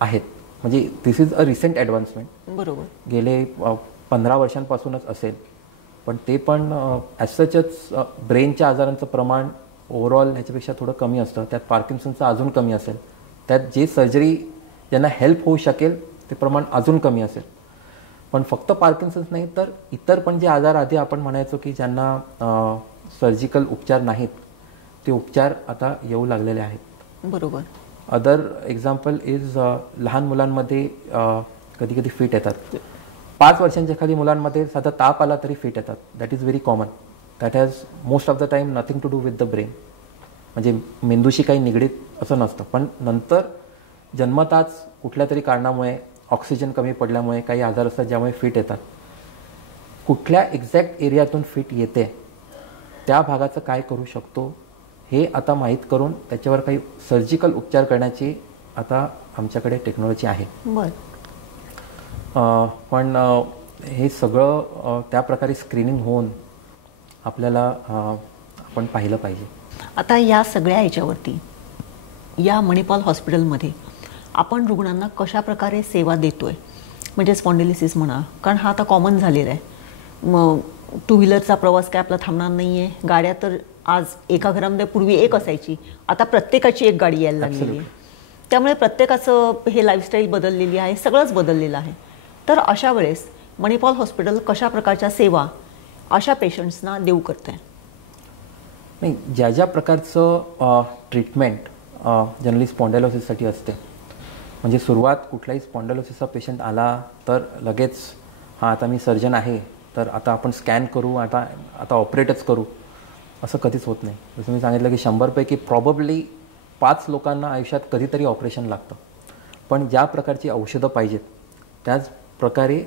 आहेत. म्हणजे दिस इज अ रिसेंट ॲडव्हान्समेंट. बरोबर. गेले 15 वर्षांपासूनच असेल, पण ते पण ॲज सचच ब्रेनच्या आजारांचं प्रमाण ओव्हरऑल ह्याच्यापेक्षा थोडं कमी असतं. त्यात पार्किन्सनचं अजून कमी असेल. त्यात जे सर्जरी ज्यांना हेल्प होऊ शकेल ते प्रमाण अजून कमी असेल. पण फक्त पार्किन्सन्स नाही तर इतर पण जे आजार आधी आपण म्हणायचो की ज्यांना सर्जिकल उपचार नाहीत ते उपचार आता येऊ लागलेले आहेत. बरोबर. अदर एक्झाम्पल इज लहान मुलांमध्ये कधी कधी फिट येतात. 5 वर्षांच्या खाली मुलांमध्ये साधा ताप आला तरी फिट येतात. That is very common. That has most of the time nothing to do with the brain. म्हणजे मेंदूशी काही निगडीत असं नसतं. पण नंतर जन्मताच कुठल्या तरी कारणामुळे ऑक्सिजन कमी पडल्यामुळे काही आजार असतात ज्यामुळे फिट येतात. कुठल्या एक्झॅक्ट एरियातून फिट येते त्या भागाचं काय करू शकतो हे आता माहीत करून त्याच्यावर काही सर्जिकल उपचार करण्याची आता आमच्याकडे टेक्नॉलॉजी आहे. बरं. पण हे सगळं त्या प्रकारे स्क्रीनिंग होऊन आपल्याला आपण पाहिलं पाहिजे. आता या सगळ्या याच्यावरती या मणिपाल हॉस्पिटलमध्ये आपण रुग्णांना कशा प्रकारे सेवा देतोय, म्हणजे स्पॉन्डिलिसिस म्हणा, कारण हा आता कॉमन झालेला आहे. मग 2 व्हीलरचा प्रवास काय आपला थांबणार नाही आहे. गाड्या तर आज एका घरामध्ये पूर्वी एक असायची, आता प्रत्येकाची एक गाडी यायला लागलेली आहे. त्यामुळे प्रत्येकाचं हे लाईफस्टाईल बदललेली आहे, सगळंच बदललेलं आहे. तर अशा वेळेस मणिपाल हॉस्पिटल कशा प्रकारच्या सेवा अशा पेशंट्सना देऊ करते? नाही, ज्या ज्या प्रकारचं ट्रीटमेंट जनरली स्पॉन्डायलोसिससाठी असते, म्हणजे सुरुवात कुठलाही स्पॉन्डायलोसिसचा पेशंट आला तर लगेच हां आता मी सर्जन आहे तर आता आपण स्कॅन करू, आता ऑपरेटच करू, असं कधीच होत नाही. जसं मी सांगितलं की 100पैकी प्रॉबब्ली 5 लोकांना आयुष्यात कधीतरी ऑपरेशन लागतं. पण ज्या प्रकारची औषधं पाहिजेत त्याच प्रकारे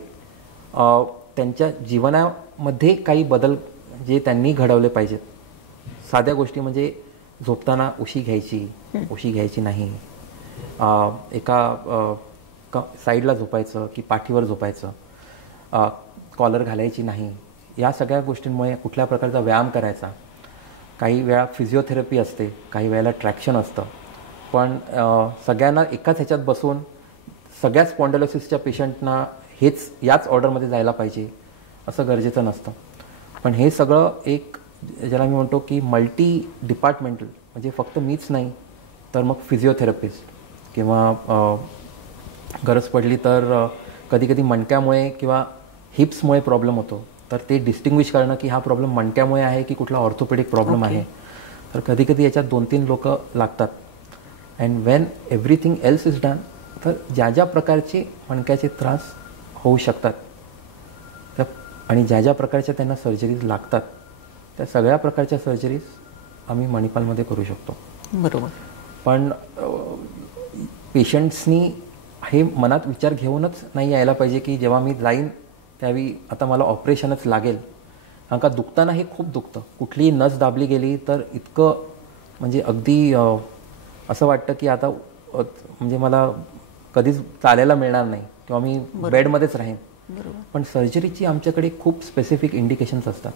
त्यांच्या जीवनामध्ये काही बदल जे त्यांनी घडवले पाहिजेत. साध्या गोष्टी म्हणजे झोपताना उशी घ्यायची नाही, एका साईडला झोपायचं की पाठीवर झोपायचं, कॉलर घालायची नाही. या सगळ्या गोष्टींमुळे कुठल्या प्रकारचा व्यायाम करायचा. काही वेळा फिजिओथेरपी असते, काही वेळेला ट्रॅक्शन असतं. पण सगळ्यांना एकाच ह्याच्यात बसून सगळ्या स्पॉन्डायलोसिसच्या पेशंटना याच ऑर्डरमध्ये जायला पाहिजे असं गरजेचं नसतं. पण हे सगळं एक ज्याला मी म्हणतो की मल्टी डिपार्टमेंटल, म्हणजे फक्त मीच नाही तर मग फिजिओथेरपिस्ट किंवा गरज पडली तर कधी कधी मणक्यामुळे किंवा हिप्समुळे प्रॉब्लेम होतो तर ते डिस्टिंग्विश करणं की हा प्रॉब्लेम मणक्यामुळे आहे की कुठला ऑर्थोपेडिक प्रॉब्लेम आहे. तर कधी कधी याच्यात 2-3 लोक लागतात. And Wien everything else is done, तर ज्या ज्या प्रकारचे मणक्याचे त्रास होऊ शकतात त्या आणि ज्या ज्या प्रकारच्या त्यांना सर्जरीज लागतात त्या सगळ्या प्रकारच्या सर्जरीज आम्ही मणिपालमध्ये करू शकतो. बरोबर. पण पेशंट्सनी हे मनात विचार घेऊनच नाही यायला पाहिजे की जेव्हा मी जाईन त्यावेळी आता मला ऑपरेशनच लागेल. कारण का दुखताना हे खूप दुखतं. कुठलीही नस दाबली गेली तर इतकं म्हणजे अगदी असं वाटतं की आता म्हणजे मला कधीच चालायला मिळणार नाही किंवा मी बेडमध्येच राहीन. पण सर्जरीची आमच्याकडे खूप स्पेसिफिक इंडिकेशन्स असतात.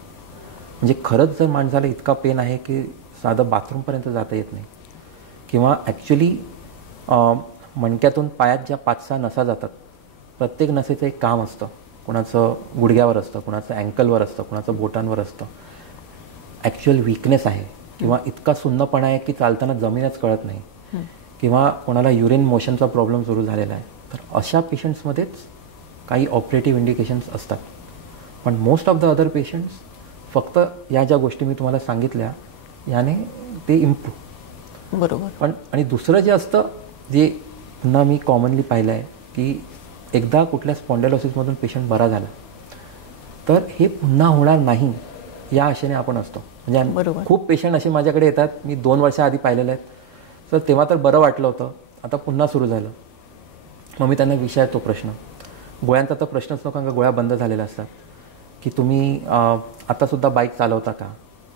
म्हणजे खरंच जर माणसाला इतका पेन आहे की साधं बाथरूमपर्यंत जाता येत नाही किंवा ॲक्च्युली मणक्यातून पायात ज्या 5-6 नसा जातात प्रत्येक नसेचं एक काम असतं. कुणाचं गुडघ्यावर असतं, कुणाचं अँकलवर असतं, कुणाचं बोटांवर असतं. ॲक्च्युअल वीकनेस आहे किंवा इतका सुन्नपणा आहे की चालताना जमीनच कळत नाही किंवा कोणाला युरिन मोशनचा प्रॉब्लेम सुरू झालेला आहे. तर अशा पेशंट्समध्येच काही ऑपरेटिव्ह इंडिकेशन्स असतात. पण most of the other patients फक्त या ज्या गोष्टी मी तुम्हाला सांगितल्या याने ते इम्प्रूव्ह. बरोबर. पण आणि दुसरं जे असतं जे पुन्हा मी कॉमनली पाहिलं आहे की एकदा कुठल्या स्पॉन्डायलोसिसमधून पेशंट बरा झाला तर हे पुन्हा होणार नाही या आशेने आपण असतो. म्हणजे खूप पेशंट असे माझ्याकडे येतात, मी 2 वर्षाआधी पाहिलेले आहेत, तर तेव्हा तर बरं वाटलं होतं, आता पुन्हा सुरू झालं. मग मी त्यांना विचारतो प्रश्न, गोळ्यांचा तर प्रश्नच नको कारण का गोळ्या बंद झालेल्या असतात. की तुम्ही आतासुद्धा बाईक चालवता का,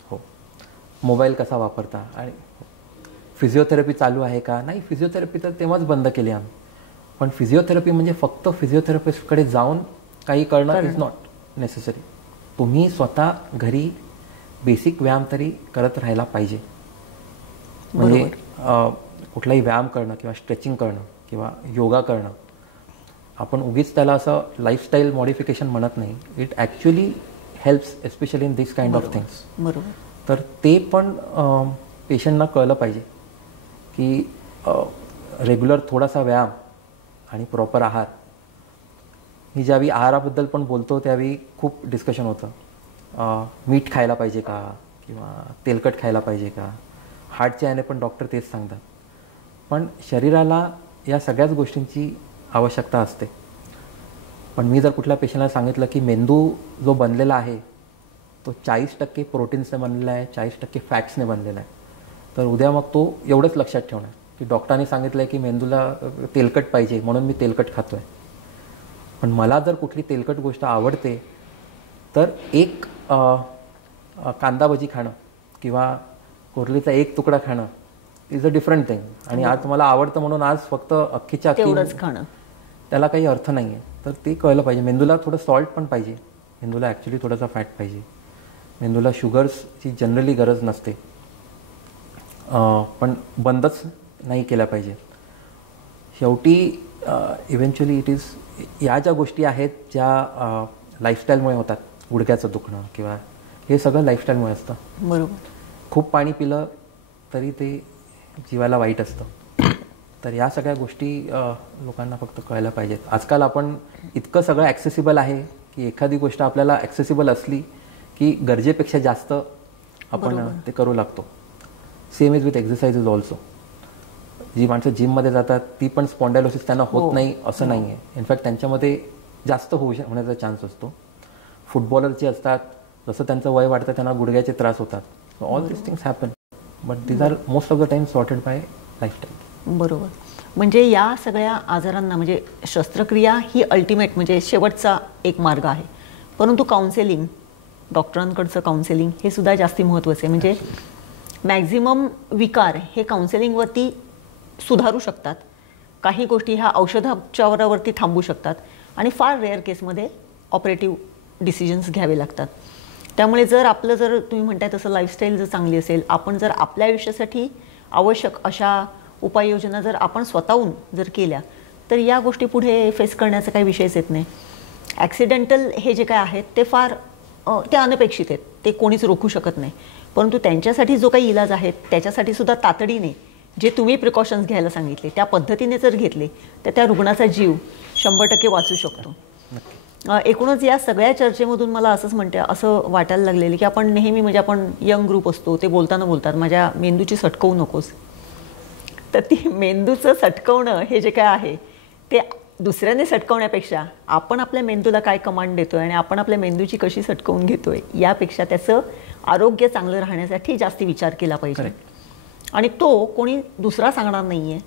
हो, मोबाईल कसा वापरता, आणि फिजिओथेरपी चालू आहे का, नाही, फिजिओथेरपी तर तेव्हाच बंद केली आम्ही. पण फिजिओथेरपी म्हणजे फक्त फिजिओथेरपिस्टकडे जाऊन काही करणं इज नॉट नेसेसरी. तुम्ही स्वतः घरी बेसिक व्यायाम तरी करत राहायला पाहिजे. म्हणजे कुठलाही व्यायाम करणं किंवा स्ट्रेचिंग करणं किंवा योगा करणं, आपण उगीच त्याला असं लाईफस्टाईल मॉडिफिकेशन म्हणत नाही. It actually helps especially in this kind of things. बरोबर. तर ते पण पेशंटना कळलं पाहिजे की रेग्युलर थोडासा व्यायाम आणि प्रॉपर आहार. मी ज्यावेळी आहाराबद्दल पण बोलतो त्यावेळी खूप डिस्कशन होतं. मीठ खायला पाहिजे का किंवा तेलकट खायला पाहिजे का, हार्टच्या याने पण डॉक्टर तेच सांगतात. पण शरीराला या सगळ्याच गोष्टींची आवश्यकता असते. पण मी जर कुठल्या पेशंटला सांगितलं की मेंदू जो बनलेला आहे तो 40% प्रोटीन्सने बनलेला आहे, 40% फॅट्सने बनलेला आहे, तर उद्या मग तो एवढंच लक्षात ठेवणार की डॉक्टरांनी सांगितलं आहे की मेंदूला तेलकट पाहिजे म्हणून मी तेलकट खातो आहे. पण मला जर कुठली तेलकट गोष्ट आवडते तर एक कांदा भजी खाणं किंवा कोरलीचा एक तुकडा खाणं इज अ डिफरंट थिंग. आणि आज तुम्हाला आवडतं म्हणून आज फक्त अख्खीच्या अख्खी खाणं, त्याला काही अर्थ नाही आहे. तर ते कळलं पाहिजे. मेंदूला थोडं सॉल्ट पण पाहिजे, मेंदूला ॲक्च्युली थोडासा फॅट पाहिजे, मेंदूला शुगर्सची जनरली गरज नसते, पण बंदच नाही केल्या पाहिजे. शेवटी इव्हेंच्युअली इट इज या ज्या गोष्टी आहेत ज्या लाईफस्टाईलमुळे होतात, गुडघ्याचं दुखणं किंवा हे सगळं लाईफस्टाईलमुळे असतं. बरोबर. खूप पाणी पिलं तरी ते जीवाला वाईट असतं. तर या सगळ्या गोष्टी लोकांना फक्त कळायला पाहिजेत. आजकाल आपण इतकं सगळं ॲक्सेसिबल आहे की एखादी गोष्ट आपल्याला ॲक्सेसिबल असली की गरजेपेक्षा जास्त आपण ते करू लागतो. Same is with exercise also. जी माणसं जिममध्ये जातात ती पण स्पॉन्डायलोसिस त्यांना होत नाही असं नाही आहे. इनफॅक्ट त्यांच्यामध्ये जास्त होण्याचा चान्स असतो. फुटबॉलर जे असतात जसं त्यांचं वय वाढतं त्यांना गुडघ्याचे त्रास होतात. All this things happen, but these are most of the time sorted by lifestyle. बरोबर. म्हणजे या सगळ्या आजारांना म्हणजे शस्त्रक्रिया ही अल्टिमेट म्हणजे शेवटचा एक मार्ग आहे, परंतु काउन्सेलिंग, डॉक्टरांकडचं काउन्सेलिंग हे सुद्धा जास्ती महत्त्वाचं आहे. म्हणजे मॅक्झिमम विकार हे काउन्सेलिंगवरती सुधारू शकतात. काही गोष्टी ह्या औषधापचारावरती थांबू शकतात आणि फार रेअर केसमध्ये ऑपरेटिव्ह डिसिजन्स घ्यावे लागतात. त्यामुळे जर तुम्ही म्हणताय तसं लाईफस्टाईल जर चांगली असेल, आपण जर आपल्या आयुष्यासाठी आवश्यक अशा उपाययोजना जर आपण स्वतःहून जर केल्या तर या गोष्टी पुढे फेस करण्याचा काही विषयच येत नाही. ॲक्सिडेंटल हे जे काय आहेत ते फार ते अनपेक्षित आहेत, ते कोणीच रोखू शकत नाही. परंतु त्यांच्यासाठी जो काही इलाज आहे त्याच्यासाठी सुद्धा तातडीने जे तुम्ही प्रिकॉशन्स घ्यायला सांगितले त्या पद्धतीने जर घेतले तर त्या रुग्णाचा जीव 100% वाचू शकतो. एकूणच या सगळ्या चर्चेमधून मला असं वाटायला लागलेलं की आपण नेहमी म्हणजे आपण यंग ग्रुप असतो, ते बोलतात माझ्या मेंदूची सटकवू नकोस. तर ती मेंदूचं सटकवणं हे जे काय आहे ते दुसऱ्याने सटकवण्यापेक्षा आपण आपल्या मेंदूला काय कमांड देतोय आणि आपण आपल्या मेंदूची कशी सटकवून घेतोय यापेक्षा त्याचं आरोग्य चांगलं राहण्यासाठी जास्ती विचार केला पाहिजे. आणि तो कोणी दुसरा सांगणार नाही आहे,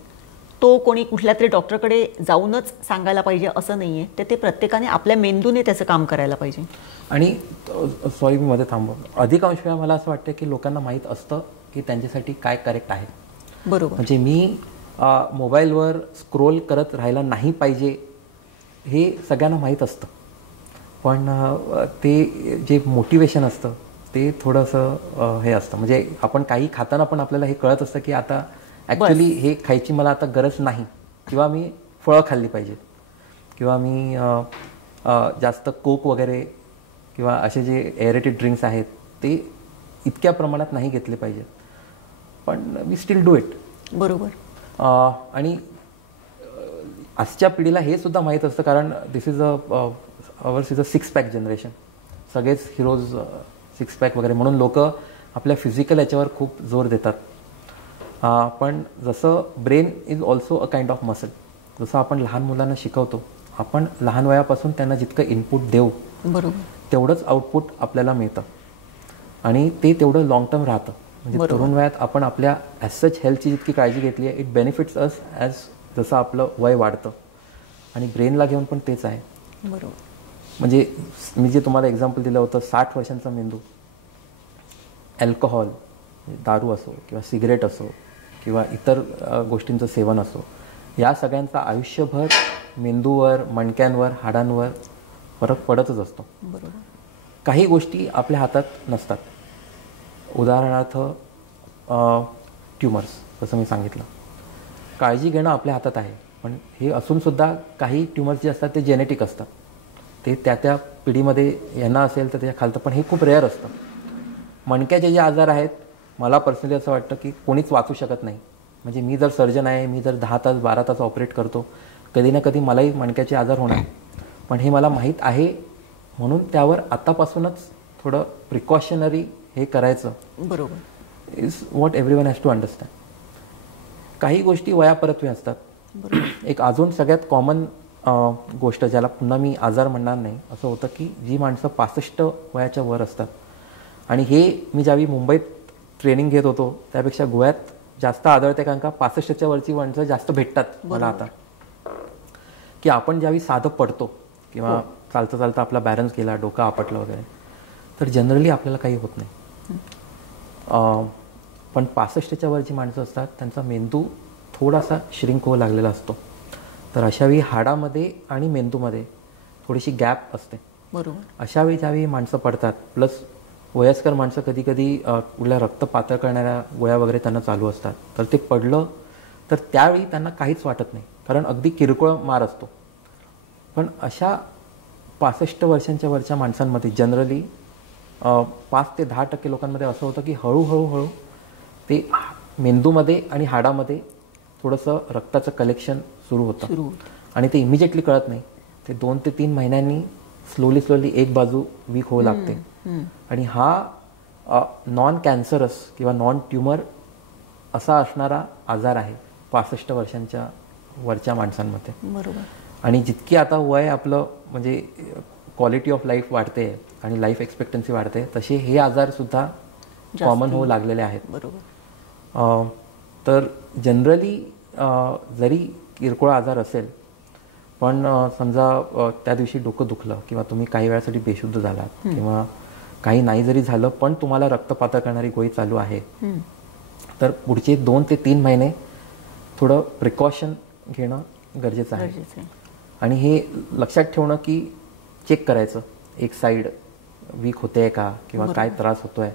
तो कोणी कुठल्या तरी डॉक्टरकडे जाऊनच सांगायला पाहिजे असं नाही आहे. तर ते प्रत्येकाने आपल्या मेंदूने त्याचं काम करायला पाहिजे. आणि सॉरी मी मध्ये थांबव, अधिकांश वेळा मला असं वाटतं की लोकांना माहीत असतं की त्यांच्यासाठी काय करेक्ट आहे. बरोबर. म्हणजे मी मोबाईलवर स्क्रोल करत राहायला नाही पाहिजे हे सगळ्यांना माहीत असतं, पण ते जे मोटिवेशन असतं ते थोडंसं हे असतं. म्हणजे आपण काही खाताना पण आपल्याला हे कळत असतं की आता ॲक्च्युली हे खायची मला आता गरज नाही, किंवा मी फळं खाल्ली पाहिजेत, किंवा मी जास्त कोक वगैरे किंवा असे जे एअरेटेड ड्रिंक्स आहेत ते इतक्या प्रमाणात नाही घेतले पाहिजेत, पण वी स्टील डू इट. बरोबर. आणि आजच्या पिढीला हे सुद्धा माहीत असतं, कारण this is ours is a 6 pack generation. सगळेच हिरोज 6 पॅक वगैरे म्हणून लोक आपल्या फिजिकल याच्यावर खूप जोर देतात. पण जसं brain is also a kind of muscle. जसं आपण लहान मुलांना शिकवतो, आपण लहान वयापासून त्यांना जितकं इनपुट देऊ बरोबर तेवढंच आउटपुट आपल्याला मिळतं आणि ते तेवढं लॉंग टर्म राहतं. म्हणजे तरुण वयात आपण आपल्या ॲज सच हेल्थची जितकी काळजी घेतली आहे, इट बेनिफिट्स अस ॲज जसं आपलं वय वाढतं. आणि ब्रेनला घेऊन पण तेच आहे. बरोबर. म्हणजे मी जे तुम्हाला एक्झाम्पल दिलं होतं 60 वर्षांचा मेंदू अल्कोहोल, दारू असो किंवा सिगरेट असो किंवा इतर गोष्टींचं सेवन असो, या सगळ्यांचा आयुष्यभर मेंदूवर, मणक्यांवर, हाडांवर फरक पडतच असतो. बरोबर. काही गोष्टी आपल्या हातात नसतात. उदाहरणार्थ ट्युमर्स, जसं मी सांगितलं. काळजी घेणं आपल्या हातात आहे, पण हे असूनसुद्धा काही ट्युमर्स जे असतात ते जेनेटिक असतात. ते त्या पिढीमध्ये यांना असेल तर त्याच्या खालतं, पण हे खूप रेअर असतं. मणक्याचे जे आजार आहेत, मला पर्सनली असं वाटतं की कोणीच वाचू शकत नाही. म्हणजे मी जर सर्जन आहे, मी जर 10 तास 12 तास ऑपरेट करतो, कधी ना कधी मलाही मणक्याचे आजार होणार. पण हे मला माहीत आहे, म्हणून त्यावर आतापासूनच थोडं प्रिकॉशनरी हे करायचं. बरोबर. Is what everyone has to understand. काही गोष्टी वयापरत्वे असतात. एक अजून सगळ्यात कॉमन गोष्ट, ज्याला पुन्हा मी आजार म्हणणार नाही, असं होतं की जी माणसं 65 वयाच्या वर असतात, आणि हे मी ज्यावेळी मुंबईत ट्रेनिंग घेत होतो त्यापेक्षा गोव्यात जास्त आढळते, कारण का 65च्या वरची माणसं जास्त भेटतात मला आता. की आपण ज्यावेळी साधं पडतो किंवा चालता चालता आपला बॅलन्स गेला, डोकं आपटलं वगैरे, तर जनरली आपल्याला काही होत नाही. पण 65च्या वर जी माणसं असतात त्यांचा मेंदू थोडासा श्रिंक होऊ लागलेला असतो. तर अशावेळी हाडामध्ये आणि मेंदूमध्ये थोडीशी गॅप असते. बरोबर. अशावेळी ज्यावेळी माणसं पडतात, प्लस वयस्कर माणसं कधी कधी कुठल्या रक्त पातळ करणाऱ्या गोळ्या वगैरे त्यांना चालू असतात, तर ते पडलं तर त्यावेळी त्यांना काहीच वाटत नाही, कारण अगदी किरकोळ मार असतो. पण अशा 65 वर्षांच्या वरच्या माणसांमध्ये जनरली 5 ते 10% लोकांमध्ये असं होतं की हळूहळू ते मेंदूमध्ये आणि हाडामध्ये थोडंसं रक्ताचं कलेक्शन सुरू होतं, आणि ते इमिजिएटली कळत नाही. ते 2 ते 3 महिन्यांनी स्लोली एक बाजू वीक होऊ लागते. आणि हा नॉन कॅन्सरस किंवा नॉन ट्युमर असा असणारा आजार आहे 65 वर्षांच्या वरच्या माणसांमध्ये. बरोबर. आणि जितकी आता वय आपलं म्हणजे क्वालिटी ऑफ लाईफ वाढते आणि लाईफ एक्सपेक्टन्सी वाढते, तसे हे आजारसुद्धा कॉमन होऊ लागलेले आहेत. बरोबर. तर जनरली जरी किरकोळ आजार असेल, पण समजा त्या दिवशी डोकं दुखलं किंवा तुम्ही काही वेळासाठी बेशुद्ध झालात किंवा काही नाही जरी झालं, पण तुम्हाला रक्तपातळ करणारी गोळी चालू आहे, तर पुढचे 2 ते 3 महिने थोडं प्रिकॉशन घेणं गरजेचं आहे. आणि हे लक्षात ठेवणं की चेक करायचं एक साईड वीक होते का किंवा काय त्रास होतोय.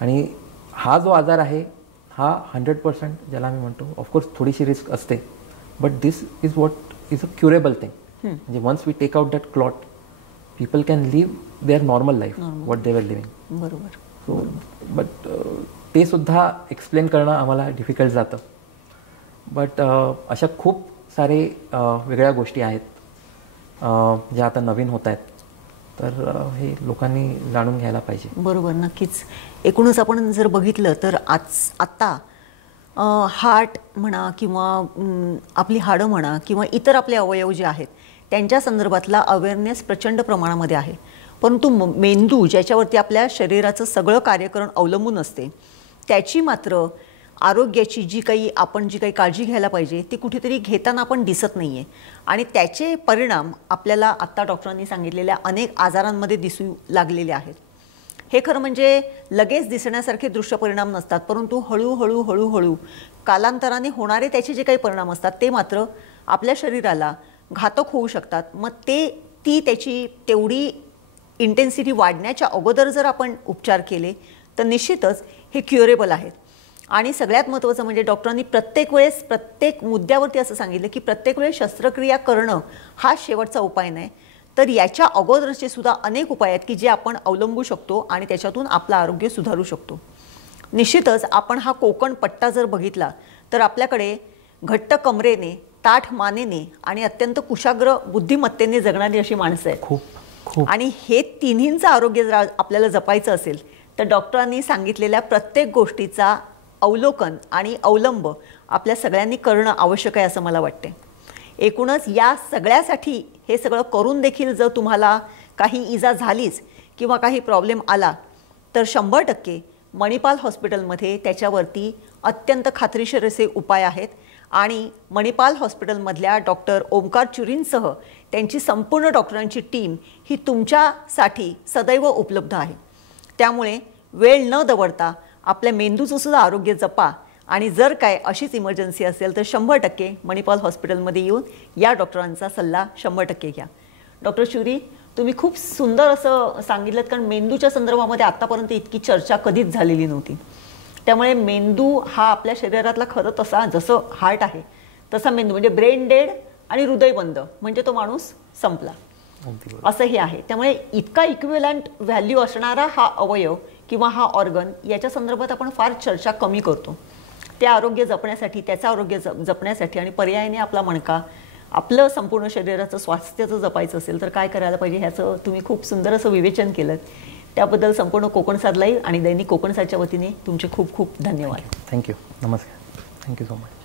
आणि हा जो आजार आहे हा 100% ज्याला मी म्हणतो, ऑफकोर्स थोडीशी रिस्क असते, but this is what is a curable thing. म्हणजे once we take out that clot, people can live their normal life what they were living. बरोबर. सो बट ते सुद्धा एक्सप्लेन करणं आम्हाला डिफिकल्ट जातं. बट अशा खूप सारे वेगळ्या गोष्टी आहेत ज्या आता नवीन होत आहेत, तर हे लोकांनी जाणून घ्यायला पाहिजे. बरोबर. नक्कीच. एकूणच आपण जर बघितलं तर आत्ता हार्ट म्हणा किंवा आपली हाडं म्हणा किंवा इतर आपले अवयव जे आहेत त्यांच्या संदर्भातला अवेअरनेस प्रचंड प्रमाणामध्ये आहे, परंतु मेंदू ज्याच्यावरती आपल्या शरीराचं सगळं कार्यकरण अवलंबून असते, त्याची मात्र आरोग्याची जी काही काळजी घ्यायला पाहिजे ती कुठेतरी घेताना आपण दिसत नाही आहे. आणि त्याचे परिणाम आपल्याला आत्ता डॉक्टरांनी सांगितलेल्या अनेक आजारांमध्ये दिसू लागलेले आहेत. हे खरं म्हणजे लगेच दिसण्यासारखे दृश्यपरिणाम नसतात, परंतु हळूहळू कालांतराने होणारे त्याचे जे काही परिणाम असतात ते मात्र आपल्या शरीराला घातक होऊ शकतात. मग त्याची तेवढी इंटेन्सिटी वाढण्याच्या अगोदर जर आपण उपचार केले तर निश्चितच हे क्युरेबल आहेत. आणि सगळ्यात महत्त्वाचं म्हणजे डॉक्टरांनी प्रत्येक मुद्द्यावरती असं सांगितलं की प्रत्येक वेळेस शस्त्रक्रिया करणं हा शेवटचा उपाय नाही, तर याच्या अगोदरचे सुद्धा अनेक उपाय आहेत की जे आपण अवलंबू शकतो आणि त्याच्यातून आपलं आरोग्य सुधारू शकतो. निश्चितच आपण हा कोकण पट्टा जर बघितला तर आपल्याकडे घट्ट कमरेने, ताठ मानेने आणि अत्यंत कुशाग्र बुद्धिमत्तेने जगणारी अशी माणसं आहेत. खूप. आणि हे तिन्हींचं आरोग्य जर आपल्याला जपायचं असेल तर डॉक्टरांनी सांगितलेल्या प्रत्येक गोष्टीचा अवलोकन आणि अवलंब आपल्या सगळ्यांनी करणं आवश्यक आहे असं मला वाटते. एकूणच या सगळ्यासाठी हे सगळं करून देखील जर तुम्हाला काही इजा झालीच किंवा काही प्रॉब्लेम आला तर 100% मणिपाल हॉस्पिटलमध्ये त्याच्यावरती अत्यंत खात्रीशीर असे उपाय आहेत. आणि मणिपाल हॉस्पिटलमधल्या डॉक्टर ओमकार चुरींसह त्यांची संपूर्ण डॉक्टरांची टीम ही तुमच्यासाठी सदैव उपलब्ध आहे. त्यामुळे वेळ न दवडता आपल्या मेंदूचं सुद्धा आरोग्य जपा आणि जर काय अशीच इमर्जन्सी असेल तर 100% मणिपाल हॉस्पिटलमध्ये येऊन या डॉक्टरांचा सल्ला 100% घ्या. डॉक्टर शुरी, तुम्ही खूप सुंदर असं सांगितलं, कारण मेंदूच्या संदर्भामध्ये आत्तापर्यंत इतकी चर्चा कधीच झालेली नव्हती. त्यामुळे मेंदू हा आपल्या शरीरातला खरं तसा, जसं हार्ट आहे तसा मेंदू, म्हणजे ब्रेन डेड आणि हृदय बंद म्हणजे तो माणूस संपला असं हे आहे. त्यामुळे इतका इक्विव्हॅलंट व्हॅल्यू असणारा हा अवयव किंवा हा ऑर्गन याच्या संदर्भात आपण फार चर्चा कमी करतो. त्या आरोग्य जपण्यासाठी, त्याचं आरोग्य जपण्यासाठी आणि पर्यायाने आपला मणका, आपलं संपूर्ण शरीराचं स्वास्थ्याचं जपायचं असेल तर काय करायला पाहिजे ह्याचं तुम्ही खूप सुंदर असं विवेचन केलं. त्याबद्दल संपूर्ण कोकणसाद लाईव्ह आणि दैनिक कोकणसादच्या वतीने तुमचे खूप खूप धन्यवाद. थँक्यू. नमस्कार. Thank you so much.